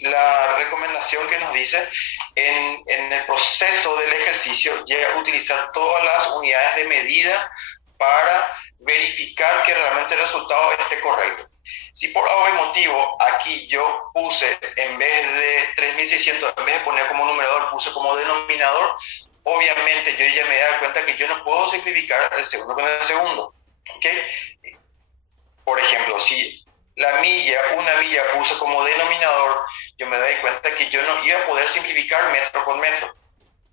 la recomendación que nos dice en el proceso del ejercicio ya utilizar todas las unidades de medida para verificar que realmente el resultado esté correcto. Si por algún motivo aquí yo puse, en vez de 3600, en vez de poner como numerador, puse como denominador, obviamente yo ya me doy cuenta que yo no puedo simplificar el segundo con el segundo. ¿Okay? Por ejemplo, si una milla puse como denominador, yo me doy cuenta que yo no iba a poder simplificar metro con metro.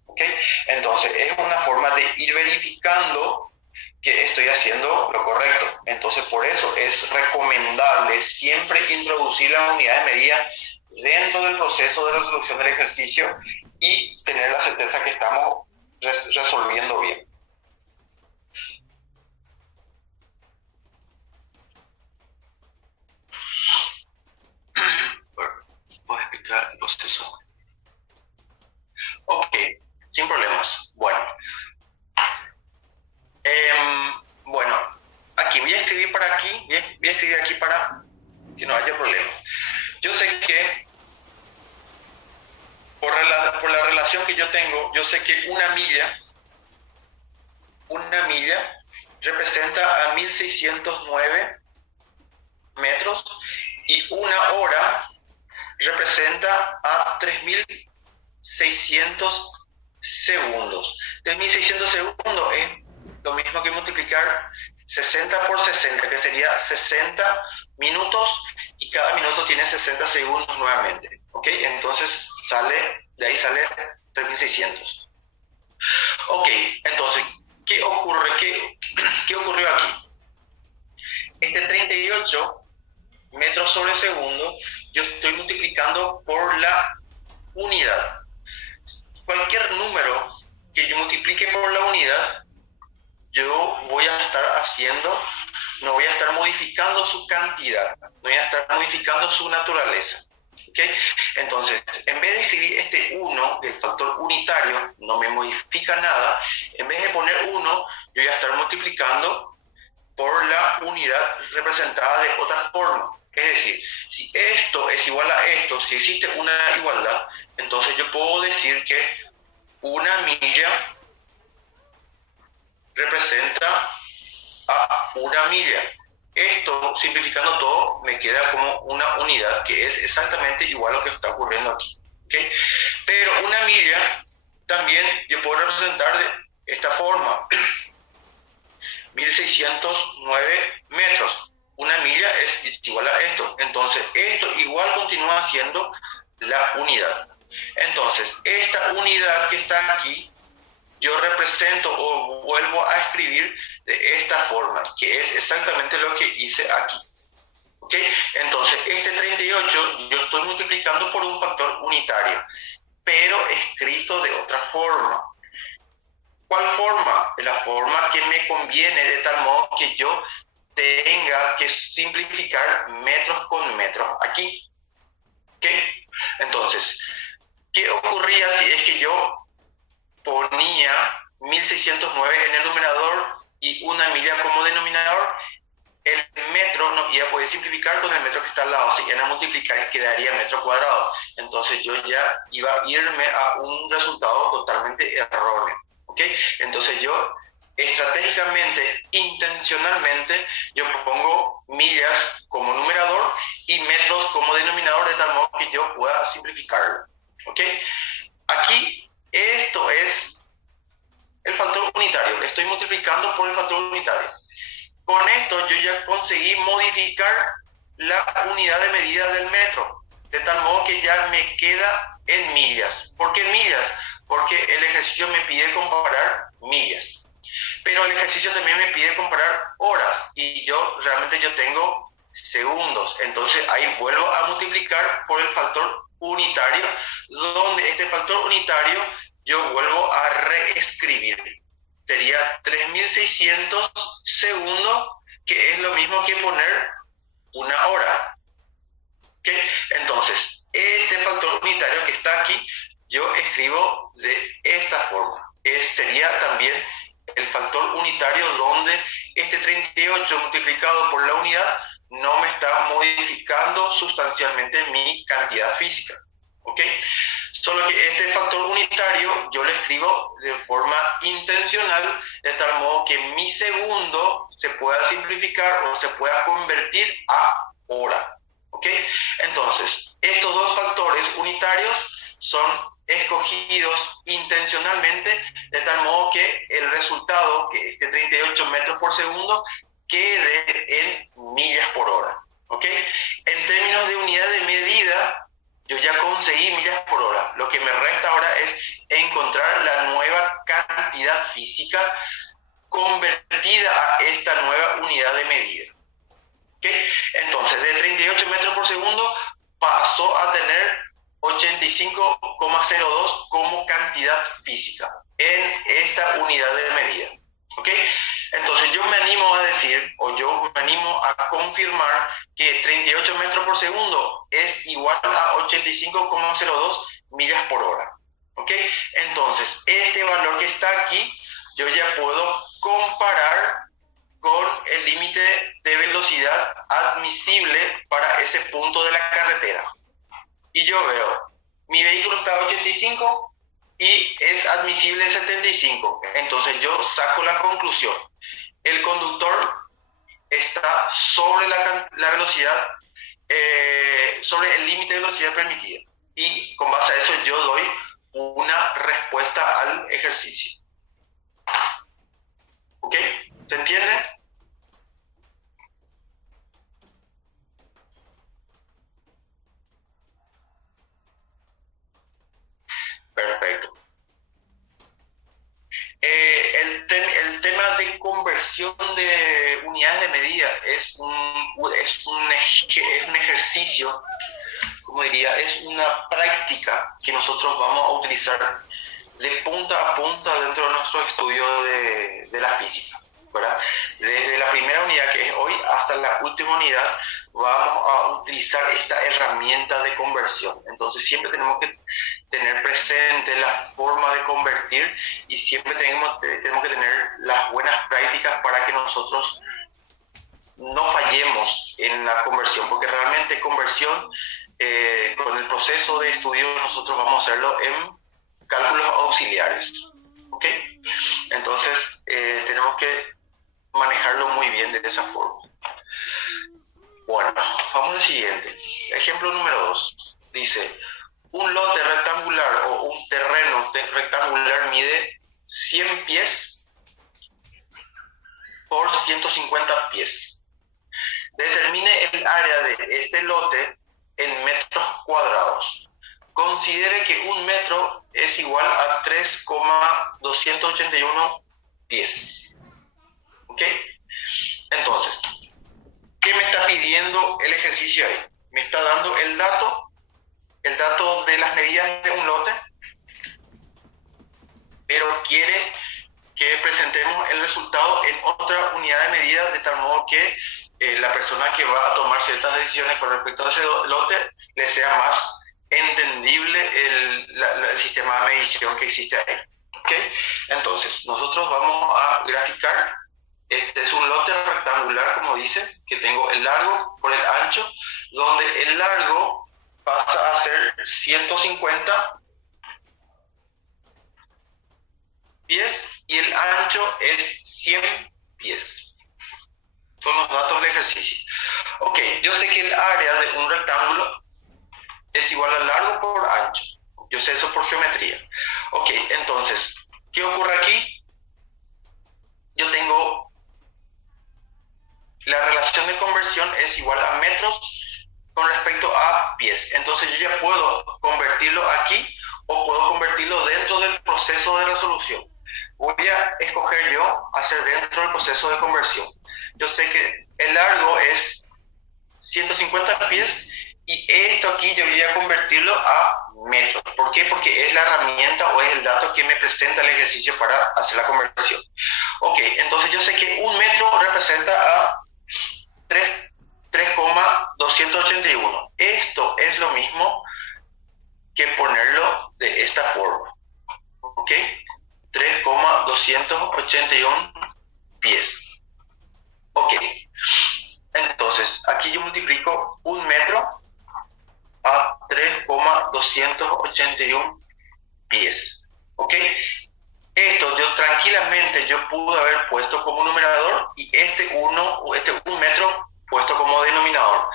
¿Okay? Entonces, es una forma de ir verificando que estoy haciendo lo correcto. Entonces, por eso es recomendable siempre introducir las unidades de medida dentro del proceso de resolución del ejercicio y tener la certeza que estamos resolviendo bien. Voy a explicar el proceso. Ok, sin problemas. Bueno, aquí voy a escribir para aquí, voy a escribir aquí para que no haya problemas. Yo sé que por la relación que yo tengo, yo sé que una milla representa a 1609 metros y una hora representa a 3600 segundos. 3600 segundos es lo mismo que multiplicar 60 por 60, que sería 60 minutos, y cada minuto tiene 60 segundos nuevamente. ¿Ok? Entonces de ahí sale 3600. Ok, entonces, ¿qué ocurrió aquí? Este 38 metros sobre segundo, yo estoy multiplicando por la unidad. Cualquier número que yo multiplique por la unidad, yo voy a estar no voy a estar modificando su cantidad, no voy a estar modificando su naturaleza. ¿Okay? Entonces, en vez de escribir este 1 del factor unitario, no me modifica nada. En vez de poner 1, yo voy a estar multiplicando por la unidad representada de otra forma. Es decir, si esto es igual a esto, si existe una igualdad, entonces yo puedo decir que una milla representa a una milla. Esto, simplificando todo, me queda como una unidad que es exactamente igual a lo que está ocurriendo aquí. ¿Okay? Pero una milla también yo puedo representar de esta forma. 1609 metros. Una milla es igual a esto. Entonces, esto igual continúa siendo la unidad. Entonces, esta unidad que está aquí, yo represento o vuelvo a escribir de esta forma, que es exactamente lo que hice aquí. ¿Okay? Entonces, este 38 yo estoy multiplicando por un factor unitario, pero escrito de otra forma. ¿Cuál forma? De la forma que me conviene, de tal modo que yo tenga que simplificar metros con metros aquí. ¿Okay? Entonces, ¿qué ocurría si es que yo ponía 1609 en el numerador y una milla como denominador? El metro no iba a poder simplificar con el metro que está al lado, así que a multiplicar y quedaría metro cuadrado. Entonces yo ya iba a irme a un resultado totalmente erróneo. ¿Ok? Entonces yo estratégicamente, intencionalmente, yo pongo millas como numerador y metros como denominador, de tal modo que yo pueda simplificarlo. ¿Ok? Aquí esto es el factor unitario. Le estoy multiplicando por el factor unitario. Con esto yo ya conseguí modificar la unidad de medida del metro, de tal modo que ya me queda en millas. ¿Por qué millas? Porque el ejercicio me pide comparar millas, pero el ejercicio también me pide comparar horas y yo realmente tengo segundos. Entonces ahí vuelvo a multiplicar por el factor unitario, donde este factor unitario yo vuelvo a reescribir. Sería 3600 segundos, que es lo mismo que poner una hora. ¿Okay? Entonces, este factor unitario que está aquí, yo escribo de esta forma. Sería también el factor unitario donde este 38 multiplicado por la unidad no me está modificando sustancialmente mi cantidad física. ¿Ok? Solo que este factor unitario yo lo escribo de forma intencional, de tal modo que mi segundo se pueda simplificar o se pueda convertir a hora. ¿Ok? Entonces, estos dos factores unitarios son escogidos intencionalmente, de tal modo que el resultado, que este 38 metros por segundo, quede en millas por hora. ¿Ok? En términos de unidad de medida, yo ya conseguí millas por hora. Lo que me resta ahora es encontrar la nueva cantidad física convertida a esta nueva unidad de medida. ¿Okay? Entonces, de 38 metros por segundo pasó a tener 85,02 como cantidad física en esta unidad de medida. ¿Ok? Entonces yo me animo a decir, o yo me animo a confirmar que 38 metros por segundo es igual a 85,02 millas por hora. ¿Ok? Entonces, este valor que está aquí, yo ya puedo comparar con el límite de velocidad admisible para ese punto de la carretera. Y yo veo, mi vehículo está a 85 y es admisible 75. Entonces yo saco la conclusión. El conductor está sobre la velocidad, sobre el límite de velocidad permitida. Y con base a eso yo doy una respuesta al ejercicio. ¿Ok? ¿Se entiende? Perfecto. El tema de conversión de unidades de medida es un ejercicio, como diría, es una práctica que nosotros vamos a utilizar de punta a punta dentro de nuestro estudio de la física, ¿verdad? Desde la primera unidad, que es hoy, hasta la última unidad, vamos a utilizar esta herramienta de conversión. Entonces siempre tenemos que tener presente la forma de convertir y siempre tenemos que tener las buenas prácticas para que nosotros no fallemos en la conversión, porque realmente conversión, con el proceso de estudio, nosotros vamos a hacerlo en cálculos auxiliares. ¿Ok? Entonces tenemos que manejarlo muy bien de esa forma. Bueno, vamos al siguiente. Ejemplo número 2. Dice, un lote rectangular o un terreno rectangular mide 100 pies por 150 pies. Determine el área de este lote en metros cuadrados. Considere que un metro es igual a 3,281 pies. ¿Ok? Entonces, ¿qué me está pidiendo el ejercicio ahí? Me está dando el dato de las medidas de un lote, pero quiere que presentemos el resultado en otra unidad de medida, de tal modo que la persona que va a tomar ciertas decisiones con respecto a ese lote le sea más entendible el sistema de medición que existe ahí. ¿Okay? Entonces, nosotros vamos a graficar. Este es un lote rectangular, como dice, que tengo el largo por el ancho, donde el largo pasa a ser 150 pies y el ancho es 100 pies. Son los datos del ejercicio. Ok, yo sé que el área de un rectángulo es igual al largo por ancho. Yo sé eso por geometría. Ok, entonces, ¿qué ocurre aquí? Yo tengo la relación de conversión es igual a metros con respecto a pies. Entonces yo ya puedo convertirlo aquí o puedo convertirlo dentro del proceso de resolución. Voy a escoger yo hacer dentro del proceso de conversión. Yo sé que el largo es 150 pies y esto aquí yo voy a convertirlo a metros. ¿Por qué? Porque es la herramienta o es el dato que me presenta el ejercicio para hacer la conversión. Ok, entonces yo sé que un metro representa a 3,281. Esto es lo mismo que ponerlo de esta forma. ¿Ok? 3,281 pies. Ok. Entonces, aquí yo multiplico un metro a 3,281 pies. ¿Ok? Esto yo tranquilamente yo pude haber puesto como numerador y este 1 metro puesto como denominador,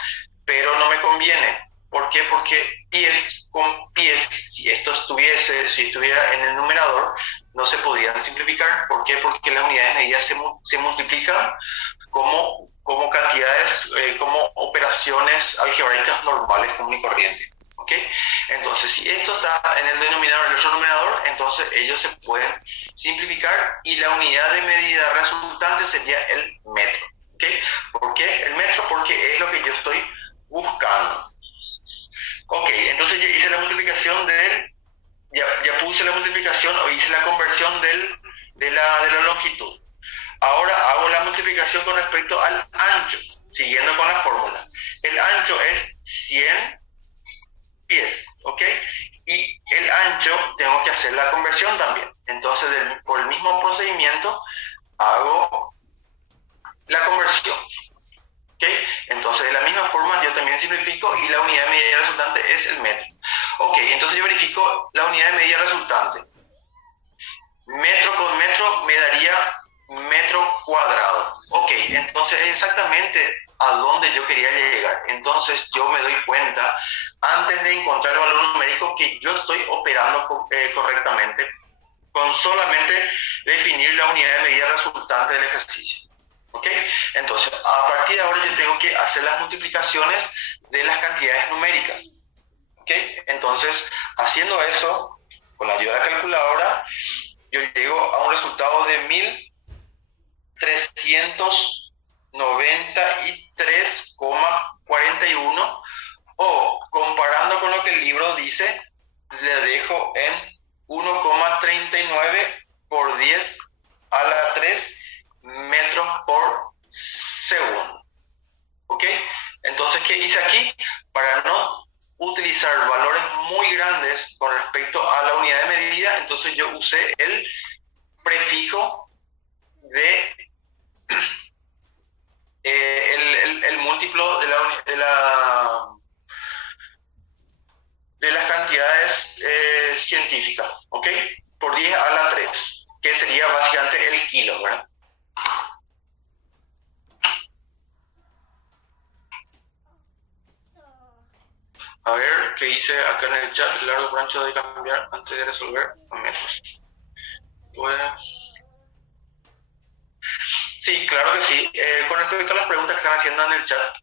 pero no me conviene. ¿Por qué? Porque pies con pies, si estuviera en el numerador, no se podrían simplificar. ¿Por qué? Porque las unidades de medida se multiplican como cantidades, como operaciones algebraicas normales, común y corriente. ¿Ok? Entonces, si esto está en el denominador y el otro numerador, entonces ellos se pueden simplificar y la unidad de medida resultante sería el metro. ¿Ok? ¿Por qué el metro? Porque es lo que yo estoy buscando. Ok, entonces ya hice la multiplicación ya puse la multiplicación o hice la conversión de la longitud. Ahora hago la multiplicación con respecto al ancho, siguiendo con la fórmula. El ancho es 100 pies, ¿ok? Y el ancho tengo que hacer la conversión también. Entonces, por el mismo procedimiento, hago la conversión, ¿ok? Entonces, de la misma forma, yo también simplifico y la unidad de medida resultante es el metro. Ok, entonces yo verifico la unidad de medida resultante. Metro con metro me daría metro cuadrado. Ok, entonces es exactamente a dónde yo quería llegar. Entonces yo me doy cuenta, antes de encontrar el valor numérico, que yo estoy operando correctamente con solamente definir la unidad de medida resultante del ejercicio. ¿Ok? Entonces, a partir de ahora yo tengo que hacer las multiplicaciones de las cantidades numéricas. ¿Ok? Entonces, haciendo eso, con la ayuda de la calculadora, yo llego a un resultado de 1393,41 o, comparando con lo que el libro dice, le dejo en 1,39 por 10 a la 3 metros por segundo. ¿Ok? Entonces, ¿qué hice aquí? Para no utilizar valores muy grandes con respecto a la unidad de medida, entonces yo usé el prefijo de el múltiplo de las cantidades científicas, ¿ok? Por 10 a la 3, que sería básicamente el kilo, ¿verdad? A ver, ¿qué dice acá en el chat? El largo por ancho debe cambiar antes de resolver a metros. Pues... Sí, claro que sí. Con respecto a las preguntas que están haciendo en el chat,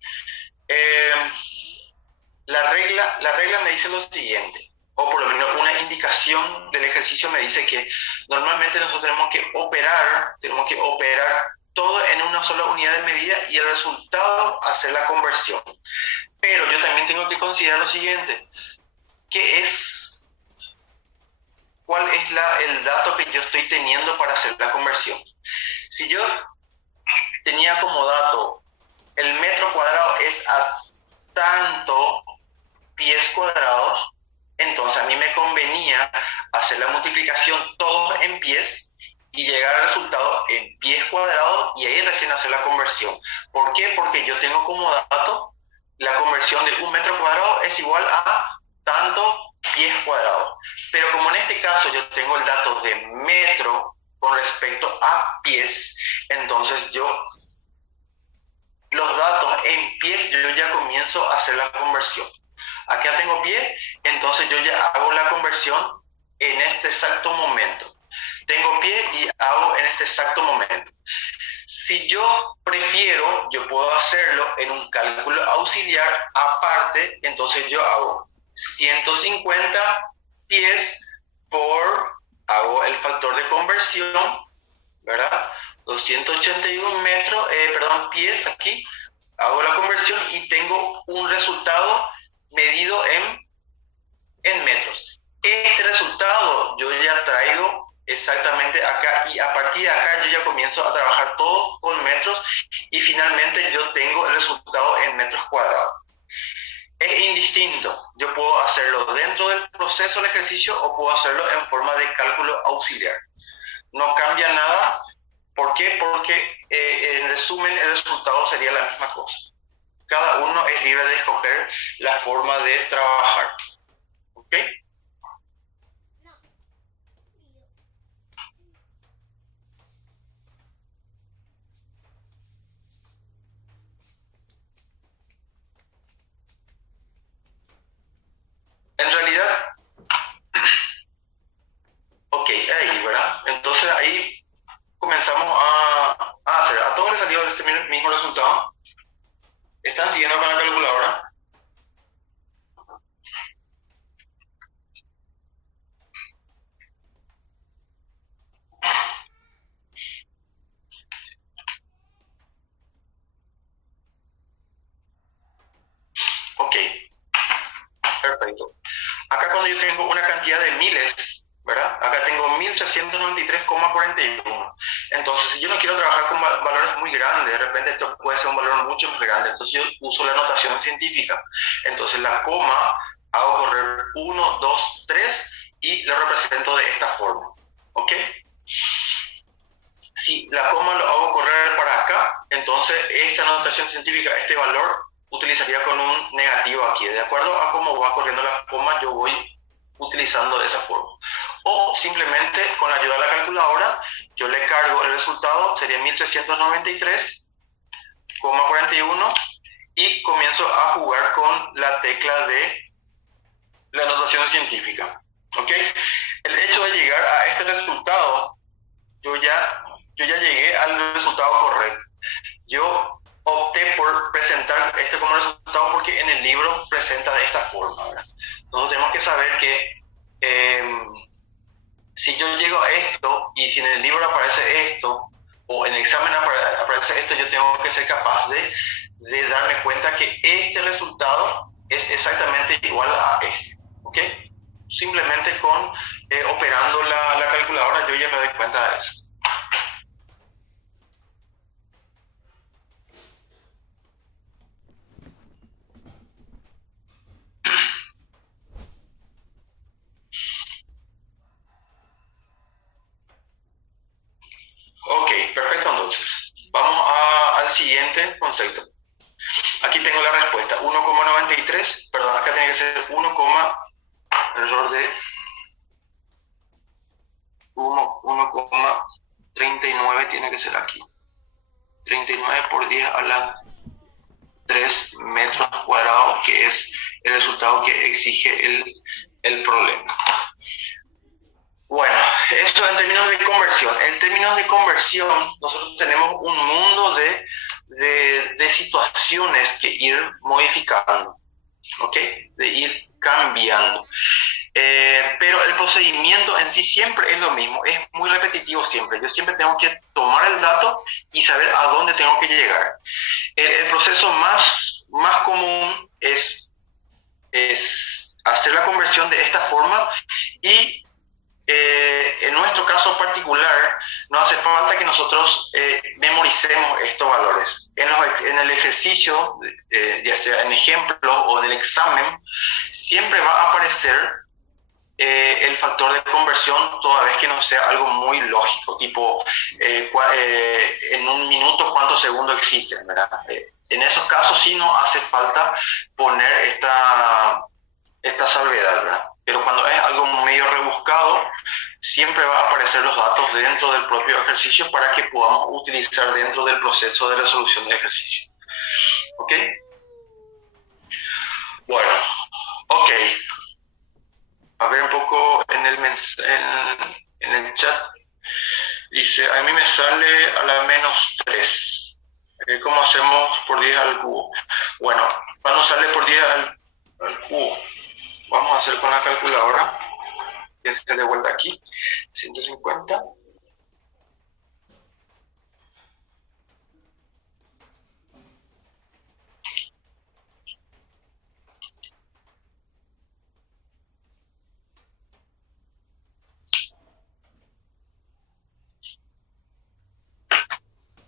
la regla me dice lo siguiente, o por lo menos una indicación del ejercicio me dice que normalmente nosotros tenemos que operar todo en una sola unidad de medida y el resultado hacer la conversión. Pero yo también tengo que considerar lo siguiente, ¿cuál es el dato que yo estoy teniendo para hacer la conversión? Si yo tenía como dato el metro cuadrado es a tanto pies cuadrados, entonces a mí me convenía hacer la multiplicación todo en pies y llegar al resultado en pies cuadrados y ahí recién hacer la conversión. ¿Por qué? Porque yo tengo como dato la conversión de 1 metro cuadrado es igual a tanto pies cuadrados. Pero como en este caso yo tengo el dato de metro con respecto a pies, entonces yo los datos en pies yo ya comienzo a hacer la conversión. Acá tengo pie, entonces yo ya hago la conversión en este exacto momento. Tengo pie y hago en este exacto momento. Si yo prefiero, yo puedo hacerlo en un cálculo auxiliar aparte, entonces yo hago 150 pies hago el factor de conversión, ¿verdad? 281 pies aquí, hago la conversión y tengo un resultado medido en metros. Este resultado yo ya traigo exactamente acá y a partir de acá yo ya comienzo a trabajar todo con metros y finalmente yo tengo el resultado en metros cuadrados. Es indistinto, yo puedo hacerlo dentro del proceso del ejercicio o puedo hacerlo en forma de cálculo auxiliar. No cambia nada. ¿Por qué? Porque en resumen el resultado sería la misma cosa. Cada uno es libre de escoger la forma de trabajar. ¿Ok? En realidad, ok, ahí, ¿verdad? Entonces ahí comenzamos a hacer. A todos les salió este mismo resultado. ¿Están siguiendo con la calculadora? Ok, perfecto. Acá cuando yo tengo una cantidad de miles, ¿verdad? Acá tengo 1893,41. Entonces, si yo no quiero trabajar con valores muy grandes, de repente esto puede ser un valor mucho más grande, entonces yo uso la notación científica. Entonces, la coma, hago correr 1, 2, 3 y lo represento de esta forma. ¿Ok? Si la coma lo hago correr para acá, entonces esta notación científica, este valor, utilizaría con un negativo aquí. De acuerdo a cómo va corriendo la coma, yo voy utilizando de esa forma. O simplemente con la ayuda de la calculadora, yo le cargo el resultado, sería 1393,41 y comienzo a jugar con la tecla de la notación científica. ¿Ok? El hecho de llegar a este resultado, yo ya llegué al resultado correcto. Yo opté por presentar esto como resultado porque en el libro presenta de esta forma, ¿verdad? Nosotros tenemos que saber que si yo llego a esto y si en el libro aparece esto o en el examen aparece esto, yo tengo que ser capaz de darme cuenta que este resultado es exactamente igual a este. ¿Ok? Simplemente con operando la calculadora yo ya me doy cuenta de eso. Ok, perfecto entonces. Vamos al siguiente concepto. Aquí tengo la respuesta, 1,93, perdón, acá tiene que ser 1, error de 1,39 tiene que ser aquí. 39 por 10 a la 3 metros cuadrados, que es el resultado que exige el problema. Bueno, eso en términos de conversión. En términos de conversión, nosotros tenemos un mundo de situaciones que ir modificando, ¿ok? De ir cambiando. Pero el procedimiento en sí siempre es lo mismo, es muy repetitivo siempre. Yo siempre tengo que tomar el dato y saber a dónde tengo que llegar. El proceso más común es hacer la conversión de esta forma y en nuestro caso particular no hace falta que nosotros memoricemos estos valores. En el ejercicio, ya sea en ejemplo o en el examen, siempre va a aparecer el factor de conversión, toda vez que no sea algo muy lógico, tipo en un minuto cuántos segundos existen, ¿verdad? En esos casos sí no hace falta poner esta salvedad, ¿verdad? Pero cuando es algo medio rebuscado, siempre va a aparecer los datos dentro del propio ejercicio para que podamos utilizar dentro del proceso de resolución del ejercicio. ¿Ok? Bueno, ok. A ver un poco en el chat. Dice, a mí me sale a la -3. ¿Cómo hacemos por 10 al cubo? Bueno, cuando sale por 10 al cubo, vamos a hacer con la calculadora. Que se de vuelta aquí. 150.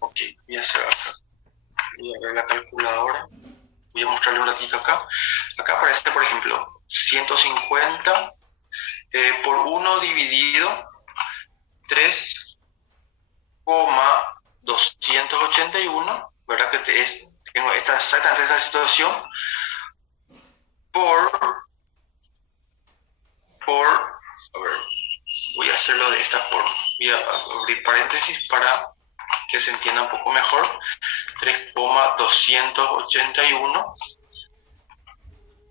Ok, voy a hacer acá. Voy a ver la calculadora. Voy a mostrarle un ratito acá. Acá aparece, por ejemplo, 150 por 1 dividido 3,281, ¿verdad? Que tengo exactamente esta situación por, a ver, voy a hacerlo de esta forma. Voy a abrir paréntesis para que se entienda un poco mejor. 3,281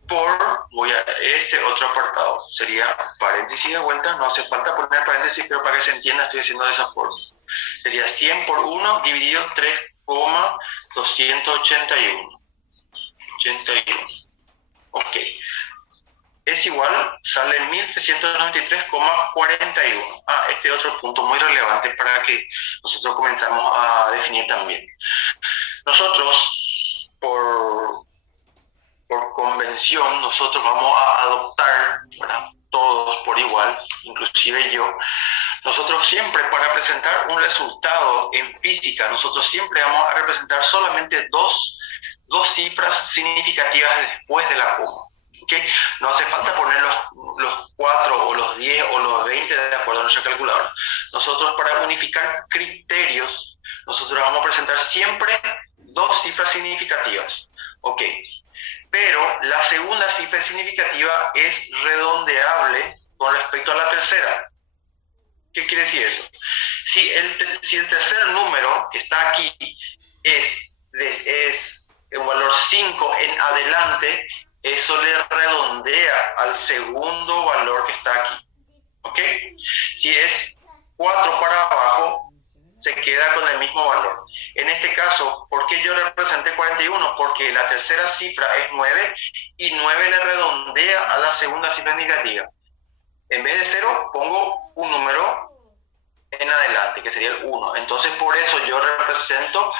por, voy a este otro apartado, sería paréntesis de vuelta, no hace falta poner paréntesis, pero para que se entienda estoy haciendo de esa forma. Sería 100 por 1 dividido 3,281. 81. Ok. Es igual, sale 1393,41. Este otro punto muy relevante para que nosotros comenzamos a definir también. Nosotros, por convención, nosotros vamos a adoptar, ¿verdad? Todos por igual, inclusive yo, nosotros siempre para presentar un resultado en física, nosotros siempre vamos a representar solamente dos cifras significativas después de la coma. ¿Okay? No hace falta poner los 4 o los 10 o los 20 de acuerdo a nuestra calculadora. Nosotros para unificar criterios, nosotros vamos a presentar siempre dos cifras significativas. Ok. Pero la segunda cifra significativa es redondeable con respecto a la tercera. ¿Qué quiere decir eso? Si el tercer número que está aquí es un valor 5 en adelante, eso le redondea al segundo valor que está aquí. ¿Ok? Si es 4 para abajo, se queda con el mismo valor. En este caso, ¿por qué yo representé 41? Porque la tercera cifra es 9 y 9 le redondea a la segunda cifra negativa. En vez de 0, pongo un número en adelante, que sería el 1. Entonces, por eso yo represento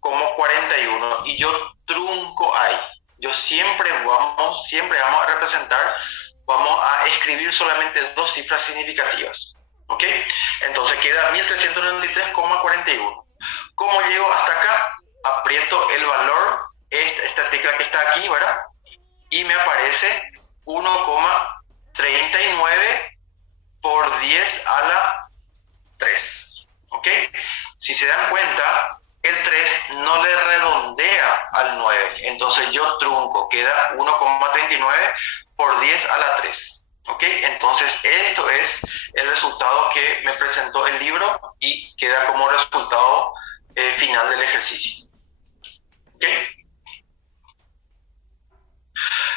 como 41 y yo trunco ahí. Yo siempre vamos a representar, vamos a escribir solamente dos cifras significativas. ¿Ok? Entonces queda 1393,41. ¿Cómo llego hasta acá? Aprieto el valor, esta tecla que está aquí, ¿verdad? Y me aparece 1,39 por 10 a la 3. ¿Ok? Si se dan cuenta, el 3 no le redondea al 9. Entonces yo trunco, queda 1,39 por 10 a la 3. ¿Ok? Entonces esto es el resultado que me presentó el libro y queda como resultado final del ejercicio. ¿Ok?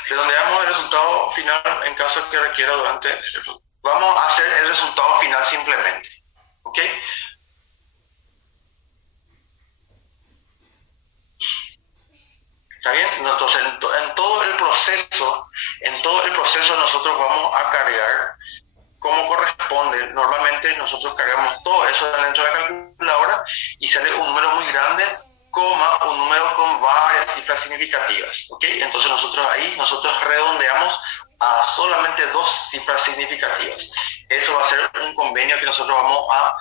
Redondeamos el resultado final en caso que requiera durante... Vamos a hacer el resultado final simplemente. ¿Ok? ¿Está bien? Entonces, en todo el proceso nosotros vamos a cargar como corresponde. Normalmente nosotros cargamos todo eso dentro de la calculadora y sale un número muy grande, coma, un número con varias cifras significativas. ¿Ok? Entonces nosotros redondeamos a solamente dos cifras significativas. Eso va a ser un convenio que nosotros va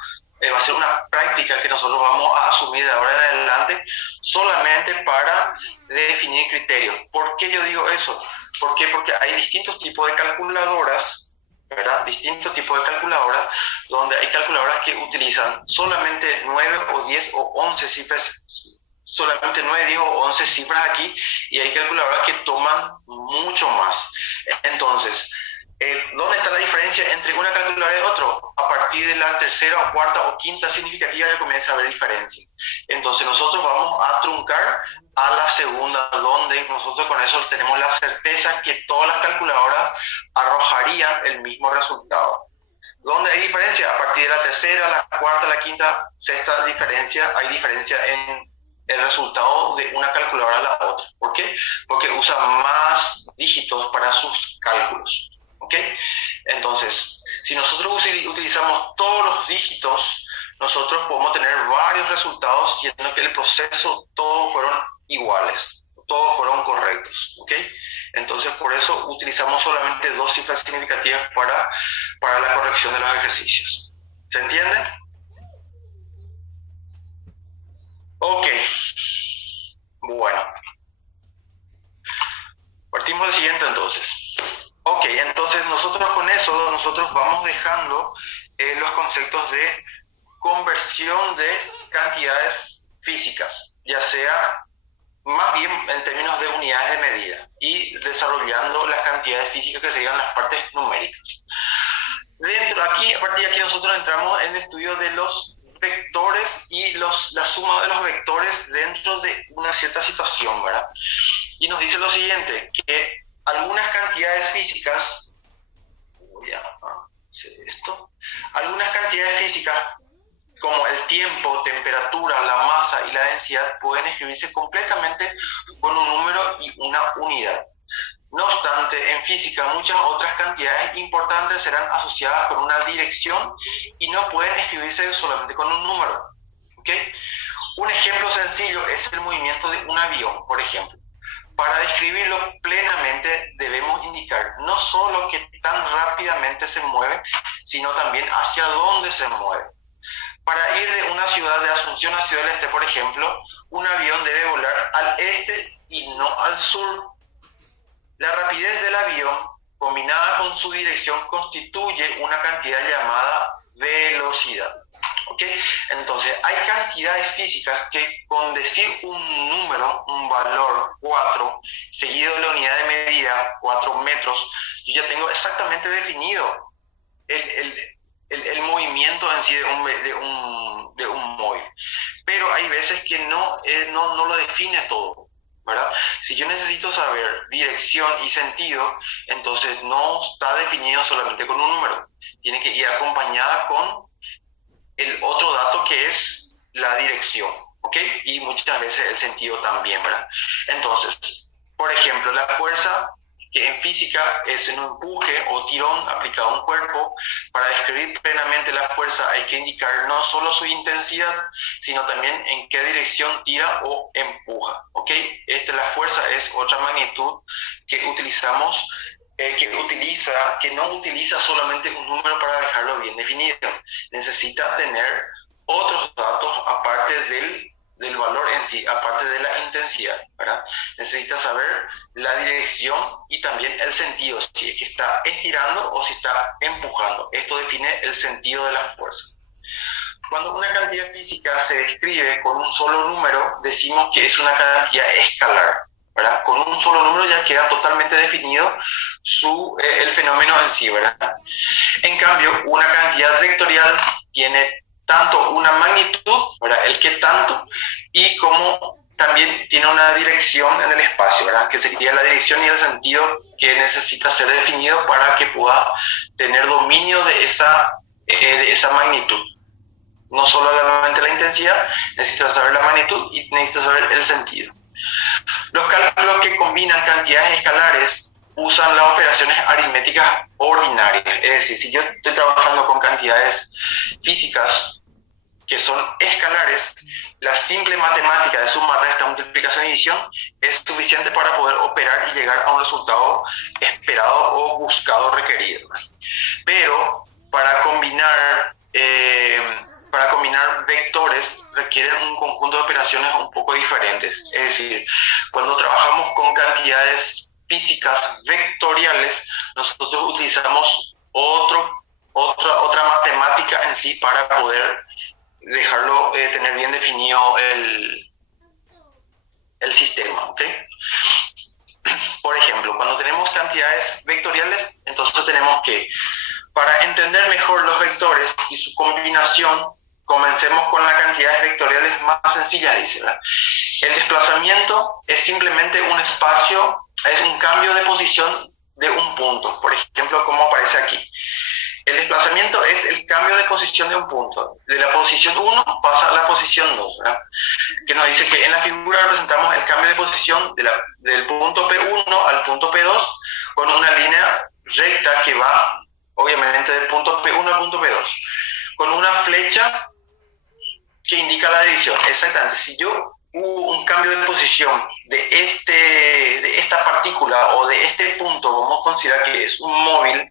a ser una práctica que nosotros vamos a asumir de ahora en adelante solamente para definir criterios. ¿Por qué yo digo eso? ¿Por qué? Porque hay distintos tipos de calculadoras ¿verdad? Distintos tipos de calculadoras, donde hay calculadoras que utilizan solamente 9 o 10 o 11 cifras, solamente 9, 10 o 11 cifras aquí, y hay calculadoras que toman mucho más. Entonces, ¿dónde está la diferencia entre una calculadora y otra? A partir de la tercera o cuarta o quinta significativa ya comienza a haber diferencia. Entonces nosotros vamos a truncar a la segunda, donde nosotros con eso tenemos la certeza que todas las calculadoras arrojarían el mismo resultado. ¿Dónde hay diferencia? A partir de la tercera, la cuarta, la quinta, sexta diferencia, hay diferencia en el resultado de una calculadora a la otra. ¿Por qué? Porque usa más dígitos para sus cálculos. ¿Ok? Entonces, si nosotros utilizamos todos los dígitos, nosotros podemos tener varios resultados siendo que el proceso todos fueron iguales, todos fueron correctos. ¿Ok? Entonces, por eso utilizamos solamente 2 cifras significativas para la corrección de los ejercicios. ¿Se entiende? Ok. Bueno. Partimos del siguiente entonces. Ok, entonces nosotros con eso, nosotros vamos dejando los conceptos de conversión de cantidades físicas, ya sea más bien en términos de unidades de medida, y desarrollando las cantidades físicas que serían las partes numéricas. A partir de aquí nosotros entramos en el estudio de los vectores y la suma de los vectores dentro de una cierta situación, ¿verdad? Y nos dice lo siguiente, que algunas cantidades físicas, voy a hacer esto, algunas cantidades físicas como el tiempo, temperatura, la masa y la densidad pueden escribirse completamente con un número y una unidad. No obstante, en física muchas otras cantidades importantes serán asociadas con una dirección y no pueden escribirse solamente con un número. ¿Okay? Un ejemplo sencillo es el movimiento de un avión, por ejemplo. Para describirlo plenamente debemos indicar no solo qué tan rápidamente se mueve, sino también hacia dónde se mueve. Para ir de una ciudad de Asunción a Ciudad del Este, por ejemplo, un avión debe volar al este y no al sur. La rapidez del avión, combinada con su dirección, constituye una cantidad llamada velocidad. ¿Okay? Entonces, hay cantidades físicas que con decir un número, un valor 4, seguido de la unidad de medida, 4 metros, yo ya tengo exactamente definido el movimiento en sí de un móvil. Pero hay veces que no lo define todo, ¿verdad? Si yo necesito saber dirección y sentido, entonces no está definido solamente con un número. Tiene que ir acompañada con el otro dato que es la dirección, ¿ok? Y muchas veces el sentido también, ¿verdad? Entonces, por ejemplo, la fuerza, que en física es un empuje o tirón aplicado a un cuerpo. Para describir plenamente la fuerza hay que indicar no solo su intensidad, sino también en qué dirección tira o empuja, ¿ok? La fuerza es otra magnitud que utilizamos, que no utiliza solamente un número para dejarlo bien definido. Necesita tener otros datos aparte del valor en sí, aparte de la intensidad, ¿verdad? Necesita saber la dirección y también el sentido, si es que está estirando o si está empujando. Esto define el sentido de la fuerza. Cuando una cantidad física se describe con un solo número, decimos que es una cantidad escalar, ¿verdad? Con un solo número ya queda totalmente definido el fenómeno en sí, ¿verdad? En cambio, una cantidad vectorial tiene tanto una magnitud, ¿verdad? El qué tanto, y como también tiene una dirección en el espacio, ¿verdad? Que sería la dirección y el sentido que necesita ser definido para que pueda tener dominio de esa magnitud. No solamente la intensidad, necesita saber la magnitud y necesita saber el sentido. Los cálculos que combinan cantidades escalares usan las operaciones aritméticas ordinarias. Es decir, si yo estoy trabajando con cantidades físicas que son escalares, la simple matemática de suma, resta, multiplicación y división es suficiente para poder operar y llegar a un resultado esperado o buscado, requerido. Pero para combinar vectores requieren un conjunto de operaciones un poco diferentes. Es decir, cuando trabajamos con cantidades físicas vectoriales, nosotros utilizamos otra matemática en sí para poder dejarlo, tener bien definido el sistema, ¿ok? Por ejemplo, cuando tenemos cantidades vectoriales, entonces tenemos que, para entender mejor los vectores y su combinación, comencemos con las cantidades vectoriales más sencillas, dice, ¿verdad? El desplazamiento es simplemente un espacio, es un cambio de posición de un punto, por ejemplo, como aparece aquí. El desplazamiento es el cambio de posición de un punto. De la posición 1 pasa a la posición 2, ¿verdad? Que nos dice que en la figura representamos el cambio de posición del punto P1 al punto P2 con una línea recta que va, obviamente, del punto P1 al punto P2, con una flecha que indica la dirección. Exactamente, si yo hubo un cambio de posición de esta partícula o de este punto, vamos a considerar que es un móvil.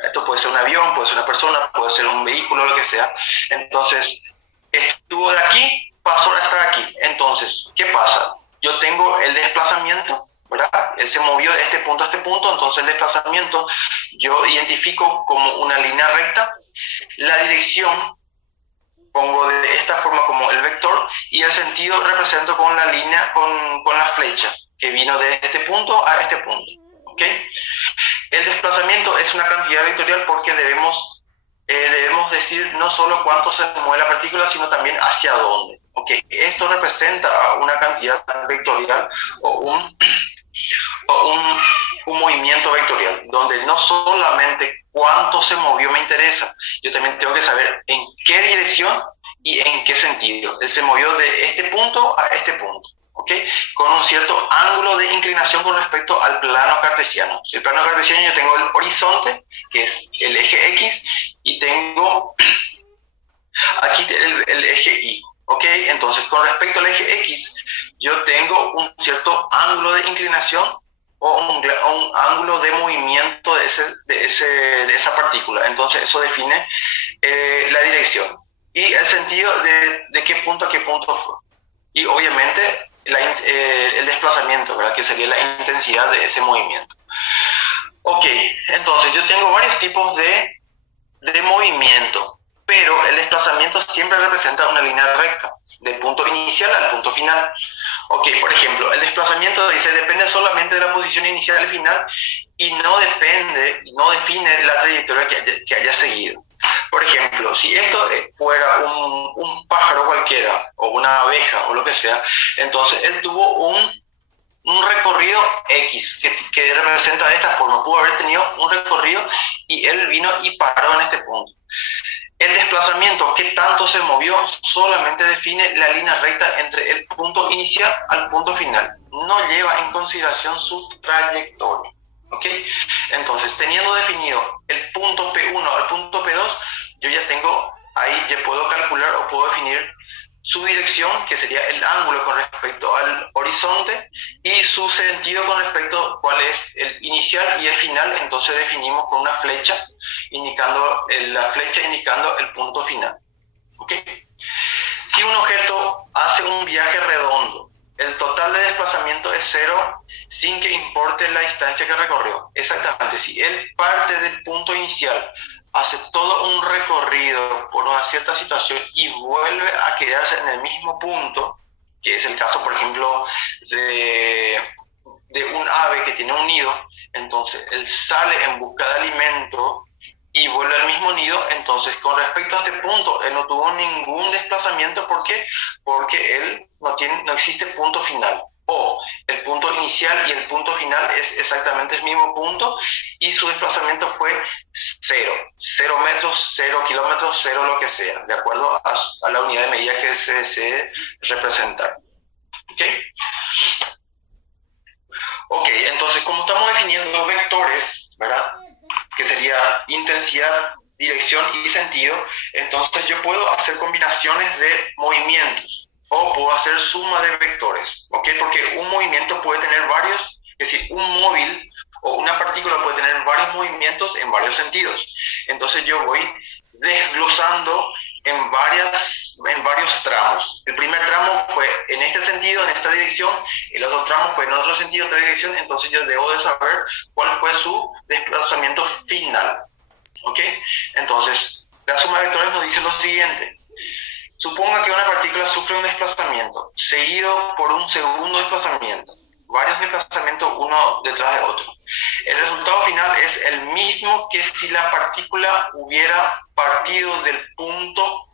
Esto puede ser un avión, puede ser una persona, puede ser un vehículo, lo que sea. Entonces, estuvo de aquí, pasó hasta aquí. Entonces, ¿qué pasa? Yo tengo el desplazamiento, ¿verdad? Él se movió de este punto a este punto, entonces el desplazamiento yo identifico como una línea recta. La dirección pongo de esta forma como el vector y el sentido represento con la línea, con la flecha que vino de este punto a este punto. ¿Ok? El desplazamiento es una cantidad vectorial porque debemos decir no solo cuánto se mueve la partícula, sino también hacia dónde. ¿Okay? Esto representa una cantidad vectorial o un movimiento vectorial, donde no solamente cuánto se movió me interesa, yo también tengo que saber en qué dirección y en qué sentido. Él se movió de este punto a este punto. ¿Okay? Con un cierto ángulo de inclinación con respecto al plano cartesiano. Si el plano cartesiano yo tengo el horizonte, que es el eje X, y tengo aquí el eje Y. ¿Okay? Entonces, con respecto al eje X, yo tengo un cierto ángulo de inclinación o un ángulo de movimiento de esa partícula. Entonces, eso define la dirección. Y el sentido de qué punto a qué punto fue. Y obviamente el desplazamiento, ¿verdad? Que sería la intensidad de ese movimiento. Ok, entonces yo tengo varios tipos de movimiento, pero el desplazamiento siempre representa una línea recta, del punto inicial al punto final. Ok, por ejemplo, el desplazamiento dice depende solamente de la posición inicial y final y no define la trayectoria que haya seguido. Por ejemplo, si esto fuera un pájaro cualquiera, o una abeja, o lo que sea, entonces él tuvo un recorrido X, que representa de esta forma. Pudo haber tenido un recorrido y él vino y paró en este punto. El desplazamiento, qué tanto se movió, solamente define la línea recta entre el punto inicial al punto final. No lleva en consideración su trayectoria. ¿Ok? Entonces, teniendo definido el punto P1 al punto P2, yo ya tengo, ahí ya puedo calcular o puedo definir su dirección, que sería el ángulo con respecto al horizonte, y su sentido con respecto a cuál es el inicial y el final. Entonces definimos con una flecha, indicando el punto final. ¿Ok? Si un objeto hace un viaje redondo, el total de desplazamiento es 0 sin que importe la distancia que recorrió. Exactamente, si él parte del punto inicial, hace todo un recorrido por una cierta situación y vuelve a quedarse en el mismo punto, que es el caso, por ejemplo, de un ave que tiene un nido, entonces él sale en busca de alimento y vuelve al mismo nido. Entonces, con respecto a este punto, él no tuvo ningún desplazamiento. ¿Por qué? Porque él no existe punto final. O el punto inicial y el punto final es exactamente el mismo punto y su desplazamiento fue 0 metros, 0 kilómetros, 0 lo que sea, de acuerdo a la unidad de medida que se desee representar. ¿Ok? Ok, entonces como estamos definiendo vectores, ¿verdad? Que sería intensidad, dirección y sentido, entonces yo puedo hacer combinaciones de movimientos o puedo hacer suma de vectores, ¿ok? Porque un movimiento puede tener varios, es decir, un móvil o una partícula puede tener varios movimientos en varios sentidos. Entonces yo voy desglosando en varios tramos. El primer tramo fue en este sentido, en esta dirección, el otro tramo fue en otro sentido, en otra dirección. Entonces yo debo de saber cuál fue su desplazamiento final. ¿Ok? Entonces, la suma de vectores nos dice lo siguiente. Suponga que una partícula sufre un desplazamiento, seguido por un segundo desplazamiento, varios desplazamientos uno detrás de otro. El resultado final es el mismo que si la partícula hubiera partido del punto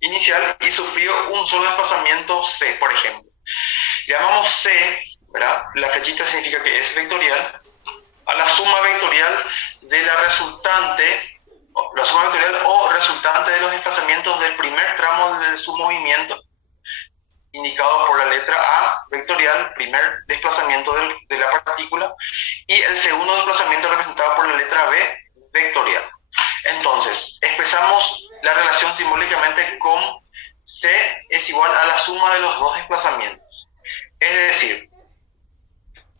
inicial y sufrió un solo desplazamiento C, por ejemplo. Llamamos C, ¿verdad? La flechita significa que es vectorial, a la suma vectorial de la resultante, la suma vectorial o resultante de los desplazamientos del primer tramo de su movimiento, indicado por la letra A vectorial, primer desplazamiento de la partícula, y el segundo desplazamiento representado por la letra B vectorial. Entonces, expresamos la relación simbólicamente con C es igual a la suma de los dos desplazamientos. Es decir,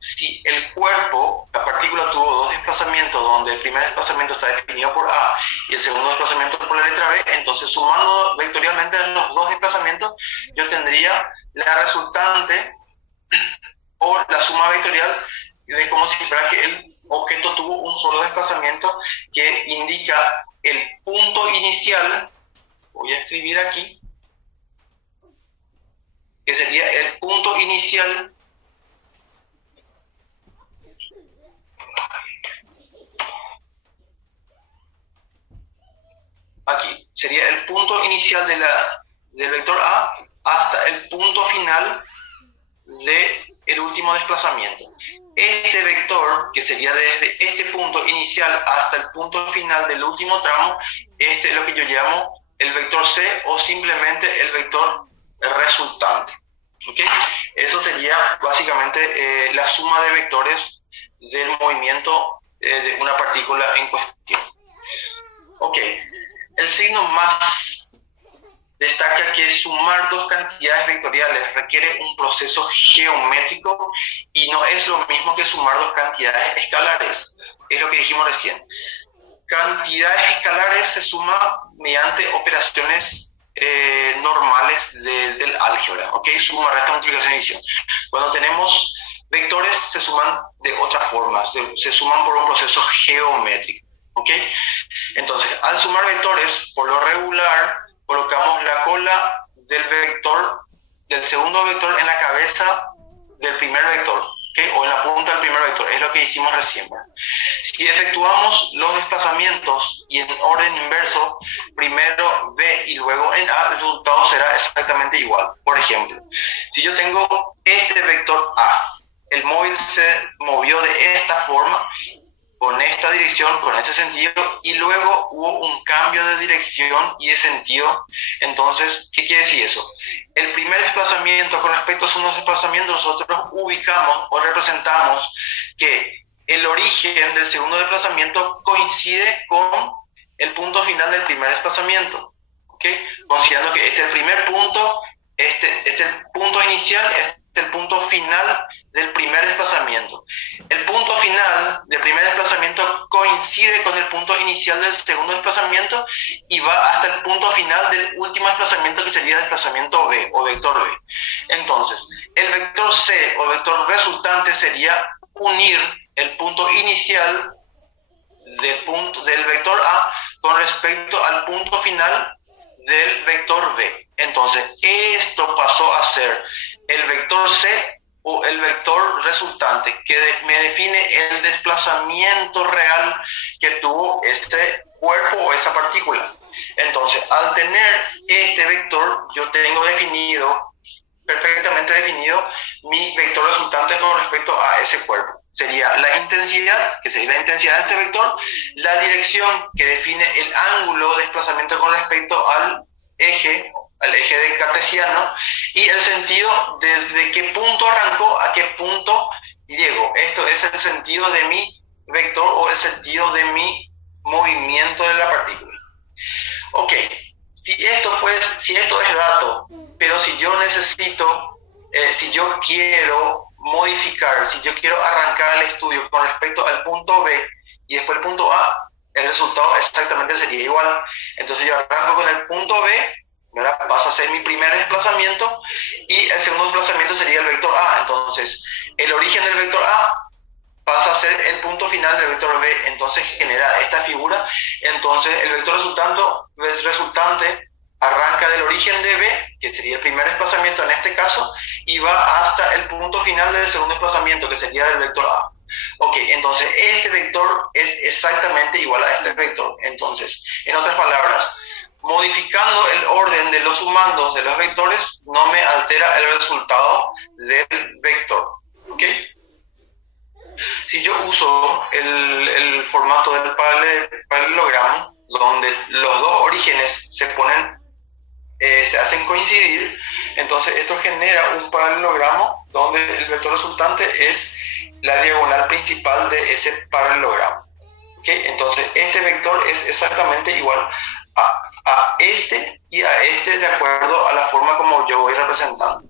si el cuerpo, la partícula tuvo dos desplazamientos, donde el primer desplazamiento está definido por A y el segundo desplazamiento por la letra B, entonces sumando vectorialmente los dos desplazamientos, yo tendría la resultante o la suma vectorial de como si fuera que el objeto tuvo un solo desplazamiento que indica el punto inicial. Voy a escribir aquí, que sería el punto inicial aquí, sería el punto inicial del vector A hasta el punto final del último desplazamiento. Este vector, que sería desde este punto inicial hasta el punto final del último tramo, este es lo que yo llamo el vector C o simplemente el vector resultante. ¿Okay? Eso sería básicamente la suma de vectores del movimiento de una partícula en cuestión. Ok, el signo más destaca que sumar dos cantidades vectoriales requiere un proceso geométrico y no es lo mismo que sumar dos cantidades escalares. Es lo que dijimos recién. Cantidades escalares se suman mediante operaciones normales del álgebra, ¿ok? Suma, resta, multiplicación y división. Cuando tenemos vectores se suman de otra forma, se suman por un proceso geométrico, ¿ok? Entonces, al sumar vectores, por lo regular, colocamos la cola del vector, del segundo vector en la cabeza del primer vector, ¿okay? O en la punta del primer vector, es lo que hicimos recién. Si efectuamos los desplazamientos y en orden inverso, primero B y luego en A, el resultado será exactamente igual. Por ejemplo, si yo tengo este vector A, el móvil se movió de esta forma, con esta dirección, con este sentido, y luego hubo un cambio de dirección y de sentido. Entonces, ¿qué quiere decir eso? El primer desplazamiento con respecto a segundo desplazamiento, nosotros ubicamos o representamos que el origen del segundo desplazamiento coincide con el punto final del primer desplazamiento, ¿okay? Considerando que este es el primer punto, este es el punto inicial, este es el punto final del primer desplazamiento. El punto final del primer desplazamiento coincide con el punto inicial del segundo desplazamiento y va hasta el punto final del último desplazamiento, que sería el desplazamiento B o vector B. Entonces, el vector C o vector resultante sería unir el punto inicial del vector A con respecto al punto final del vector B. Entonces, esto pasó a ser el vector C o el vector resultante, que me define el desplazamiento real que tuvo este cuerpo o esa partícula. Entonces, al tener este vector, yo tengo perfectamente definido mi vector resultante con respecto a ese cuerpo. Sería la intensidad, que sería la intensidad de este vector, la dirección, que define el ángulo de desplazamiento con respecto al eje de cartesiano, y el sentido desde qué punto arrancó a qué punto llego. Esto es el sentido de mi vector o el sentido de mi movimiento de la partícula. Ok, si esto es dato, pero si yo necesito, si yo quiero modificar, si yo quiero arrancar el estudio con respecto al punto B y después el punto A, el resultado exactamente sería igual. Entonces yo arranco con el punto B, ¿verdad? Pasa a ser mi primer desplazamiento y el segundo desplazamiento sería el vector A. Entonces, el origen del vector A pasa a ser el punto final del vector B, entonces genera esta figura. Entonces el vector resultante arranca del origen de B, que sería el primer desplazamiento en este caso, y va hasta el punto final del segundo desplazamiento, que sería del vector A. Ok, entonces este vector es exactamente igual a este vector. Entonces, en otras palabras, modificando el orden de los sumandos de los vectores no me altera el resultado del vector. ¿Ok? Si yo uso el formato del paralelogramo, donde los dos orígenes se hacen coincidir, entonces esto genera un paralelogramo donde el vector resultante es la diagonal principal de ese paralelogramo. ¿Okay? Entonces este vector es exactamente igual a este y a este de acuerdo a la forma como yo voy representando.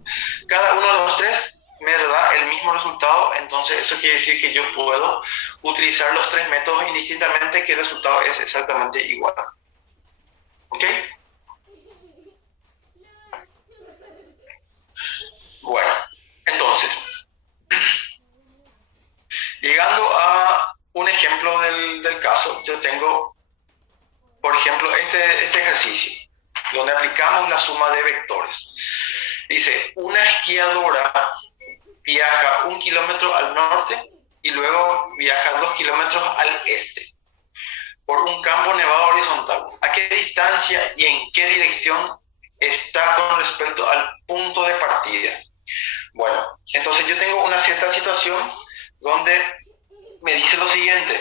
Cada uno de los tres me da el mismo resultado, entonces eso quiere decir que yo puedo utilizar los tres métodos indistintamente, que el resultado es exactamente igual. ¿Ok? Bueno, entonces, llegando a un ejemplo del caso, yo tengo, por ejemplo, este ejercicio, donde aplicamos la suma de vectores. Dice, una esquiadora viaja 1 kilómetro al norte y luego viaja 2 kilómetros al este por un campo nevado horizontal. ¿A qué distancia y en qué dirección está con respecto al punto de partida? Bueno, entonces yo tengo una cierta situación donde me dice lo siguiente.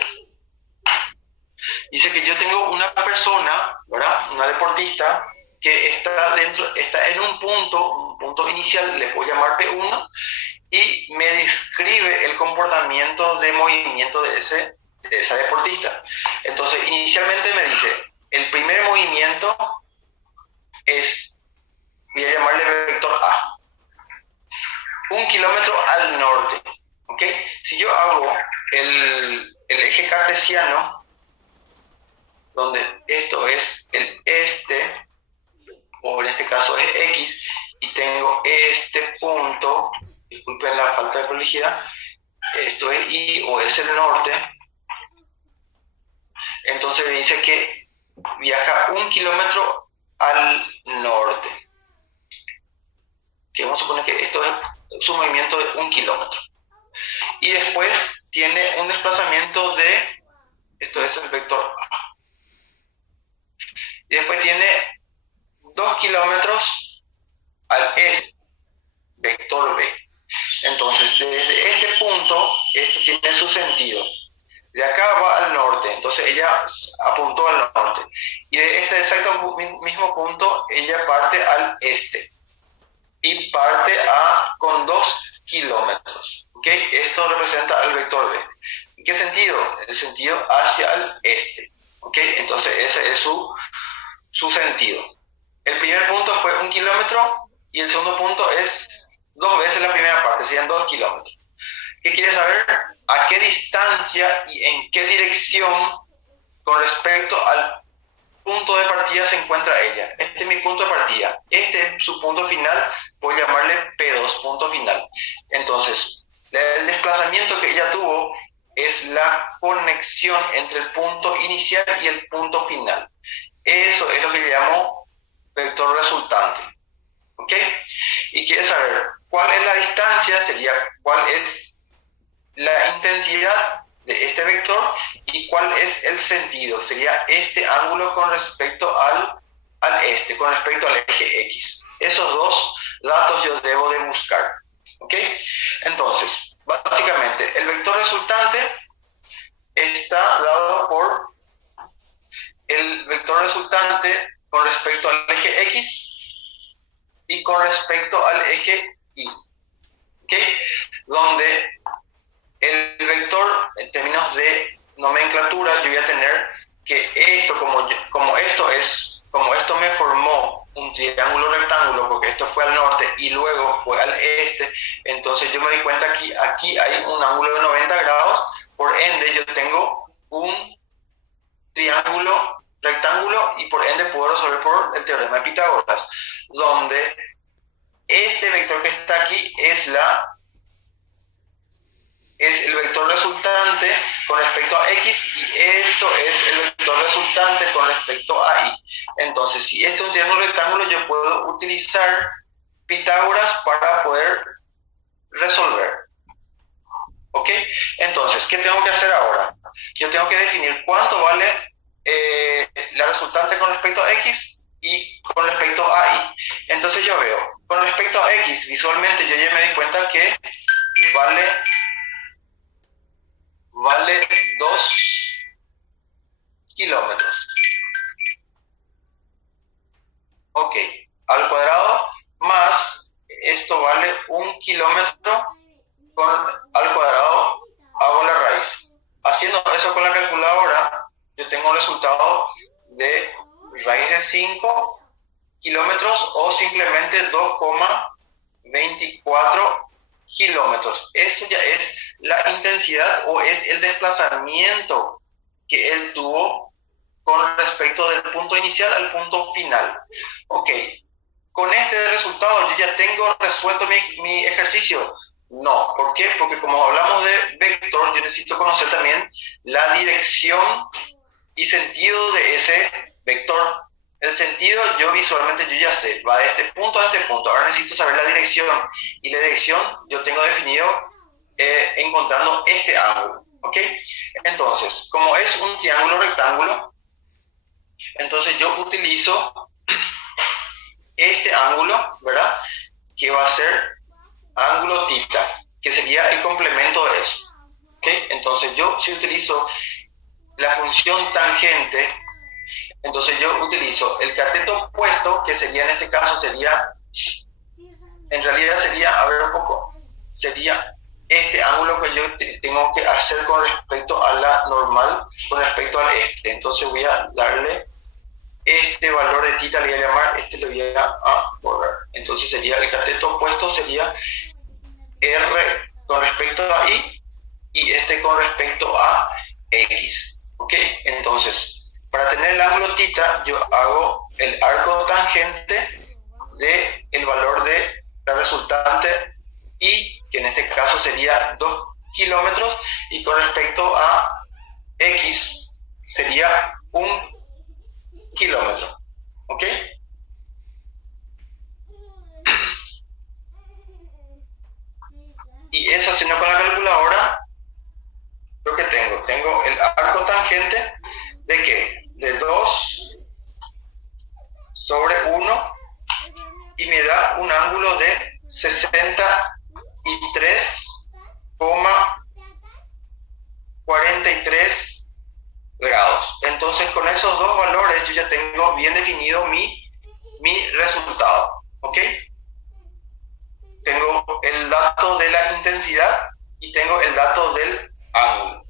Dice que yo tengo una persona, ¿verdad? Una deportista que está en un punto inicial, le puedo llamar P1, y me describe el comportamiento de movimiento de esa deportista. Entonces, inicialmente me dice, el primer movimiento es, voy a llamarle vector A, 1 kilómetro al norte, ¿ok? Si yo hago el eje cartesiano, donde esto es el este, o en este caso es X, y tengo este punto, disculpen la falta de prolijidad, esto es Y o es el norte, entonces me dice que viaja 1 kilómetro al norte. Que vamos a suponer que esto es su movimiento de 1 kilómetro. Y después tiene un desplazamiento de, esto es el vector A. Y después tiene 2 kilómetros al este, vector B. Entonces, desde este punto, esto tiene su sentido. De acá va al norte, entonces ella apuntó al norte. Y de este exacto mismo punto, ella parte al este. Y parte con 2 kilómetros. ¿Okay? Esto representa al vector B. ¿En qué sentido? El sentido hacia el este. ¿Okay? Entonces, ese es su sentido. El primer punto fue 1 kilómetro y el segundo punto es 2 veces la primera parte, serían 2 kilómetros. ¿Qué quiere saber? ¿A qué distancia y en qué dirección con respecto al punto de partida se encuentra ella? Este es mi punto de partida. Este es su punto final, voy a llamarle P2, punto final. Entonces, el desplazamiento que ella tuvo es la conexión entre el punto inicial y el punto final. Eso es lo que llamo vector resultante. ¿Ok? Y quiere saber cuál es la distancia, sería cuál es la intensidad de este vector y cuál es el sentido, sería este ángulo con respecto al este, con respecto al eje X. Esos dos datos yo debo de buscar. ¿Ok? Entonces, básicamente, el vector resultante está dado por el vector resultante con respecto al eje X y con respecto al eje Y. ¿Ok? Donde el vector, en términos de nomenclatura, yo voy a tener que esto, como esto me formó un triángulo rectángulo, porque esto fue al norte y luego fue al este, entonces yo me di cuenta que aquí hay un ángulo de 90 grados, por ende yo tengo un triángulo rectángulo y por ende puedo resolver por el teorema de Pitágoras, donde este vector que está aquí es el vector resultante respecto a X y esto es el vector resultante con respecto a Y. Entonces, si esto es un triángulo rectángulo, yo puedo utilizar Pitágoras para poder resolver. ¿Ok? Entonces, ¿qué tengo que hacer ahora? Yo tengo que definir cuánto vale la resultante con respecto a X y con respecto a Y. Entonces yo veo, con respecto a X, visualmente yo ya me di cuenta que vale 2 kilómetros. Ok, al cuadrado más, esto vale 1 kilómetro al cuadrado, hago la raíz. Haciendo eso con la calculadora, yo tengo un resultado de raíz de 5 kilómetros o simplemente 2,24 kilómetros. Eso ya es la intensidad o es el desplazamiento que él tuvo con respecto del punto inicial al punto final. Ok, con este resultado yo ya tengo resuelto mi ejercicio. No, ¿por qué? Porque como hablamos de vector, yo necesito conocer también la dirección y sentido de ese vector. El sentido yo visualmente yo ya sé, va de este punto a este punto. Ahora necesito saber la dirección, y la dirección yo tengo definido encontrando este ángulo. ¿Ok? Entonces, como es un triángulo rectángulo, entonces yo utilizo este ángulo, ¿verdad? Que va a ser ángulo tita, que sería el complemento de eso. ¿Ok? Entonces yo si utilizo la función tangente, entonces yo utilizo el cateto opuesto, que sería en este caso en realidad sería, a ver un poco, sería este ángulo que yo tengo que hacer con respecto a la normal, con respecto al este. Entonces voy a darle este valor de tita, le voy a llamar, le voy a borrar. Entonces sería el cateto opuesto, sería R con respecto a Y y este con respecto a X. ¿Ok? Entonces, para tener el ángulo tita, yo hago el arco tangente del valor de la resultante Y, que en este caso sería 2 kilómetros, y con respecto a X sería 1 kilómetro. ¿Ok? Y eso haciendo con la calculadora, lo que tengo el arco tangente de ¿qué? De 2 sobre 1, y me da un ángulo de 63,43 grados. Entonces con esos dos valores yo ya tengo bien definido mi resultado. ¿Ok? Tengo el dato de la intensidad y tengo el dato del ángulo.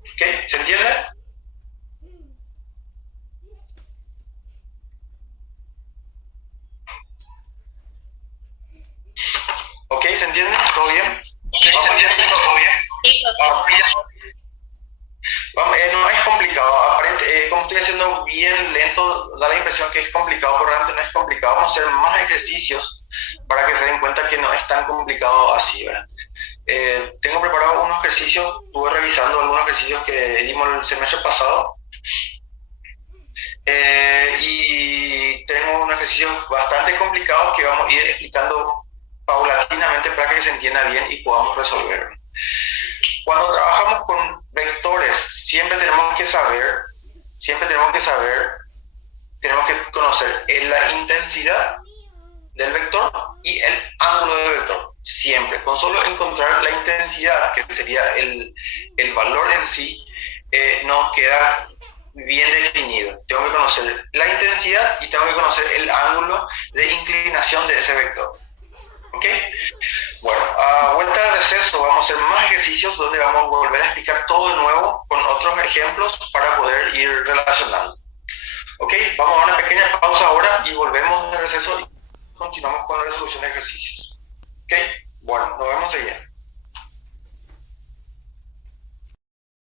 ¿Ok? ¿Se entiende? ¿Ok? ¿Se entiende? ¿Todo bien? Vamos ya haciendo todo bien. No es complicado. Como estoy haciendo bien lento, da la impresión que es complicado, pero realmente no es complicado. Vamos a hacer más ejercicios para que se den cuenta que no es tan complicado así, ¿verdad? Tengo preparado unos ejercicios, estuve revisando algunos ejercicios que dimos el semestre pasado, y tengo unos ejercicios bastante complicados que vamos a ir explicando paulatinamente para que se entienda bien y podamos resolver. Cuando trabajamos con vectores, siempre tenemos que conocer la intensidad del vector y el ángulo del vector. Siempre, con solo encontrar la intensidad, que sería el valor en sí, nos queda bien definido. Tengo que conocer la intensidad y tengo que conocer el ángulo de inclinación de ese vector. ¿Ok? Bueno, a vuelta de receso vamos a hacer más ejercicios donde vamos a volver a explicar todo de nuevo con otros ejemplos para poder ir relacionando. ¿Ok? Vamos a dar una pequeña pausa ahora y volvemos de receso y continuamos con la resolución de ejercicios. ¿Ok? Bueno, nos vemos enseguida.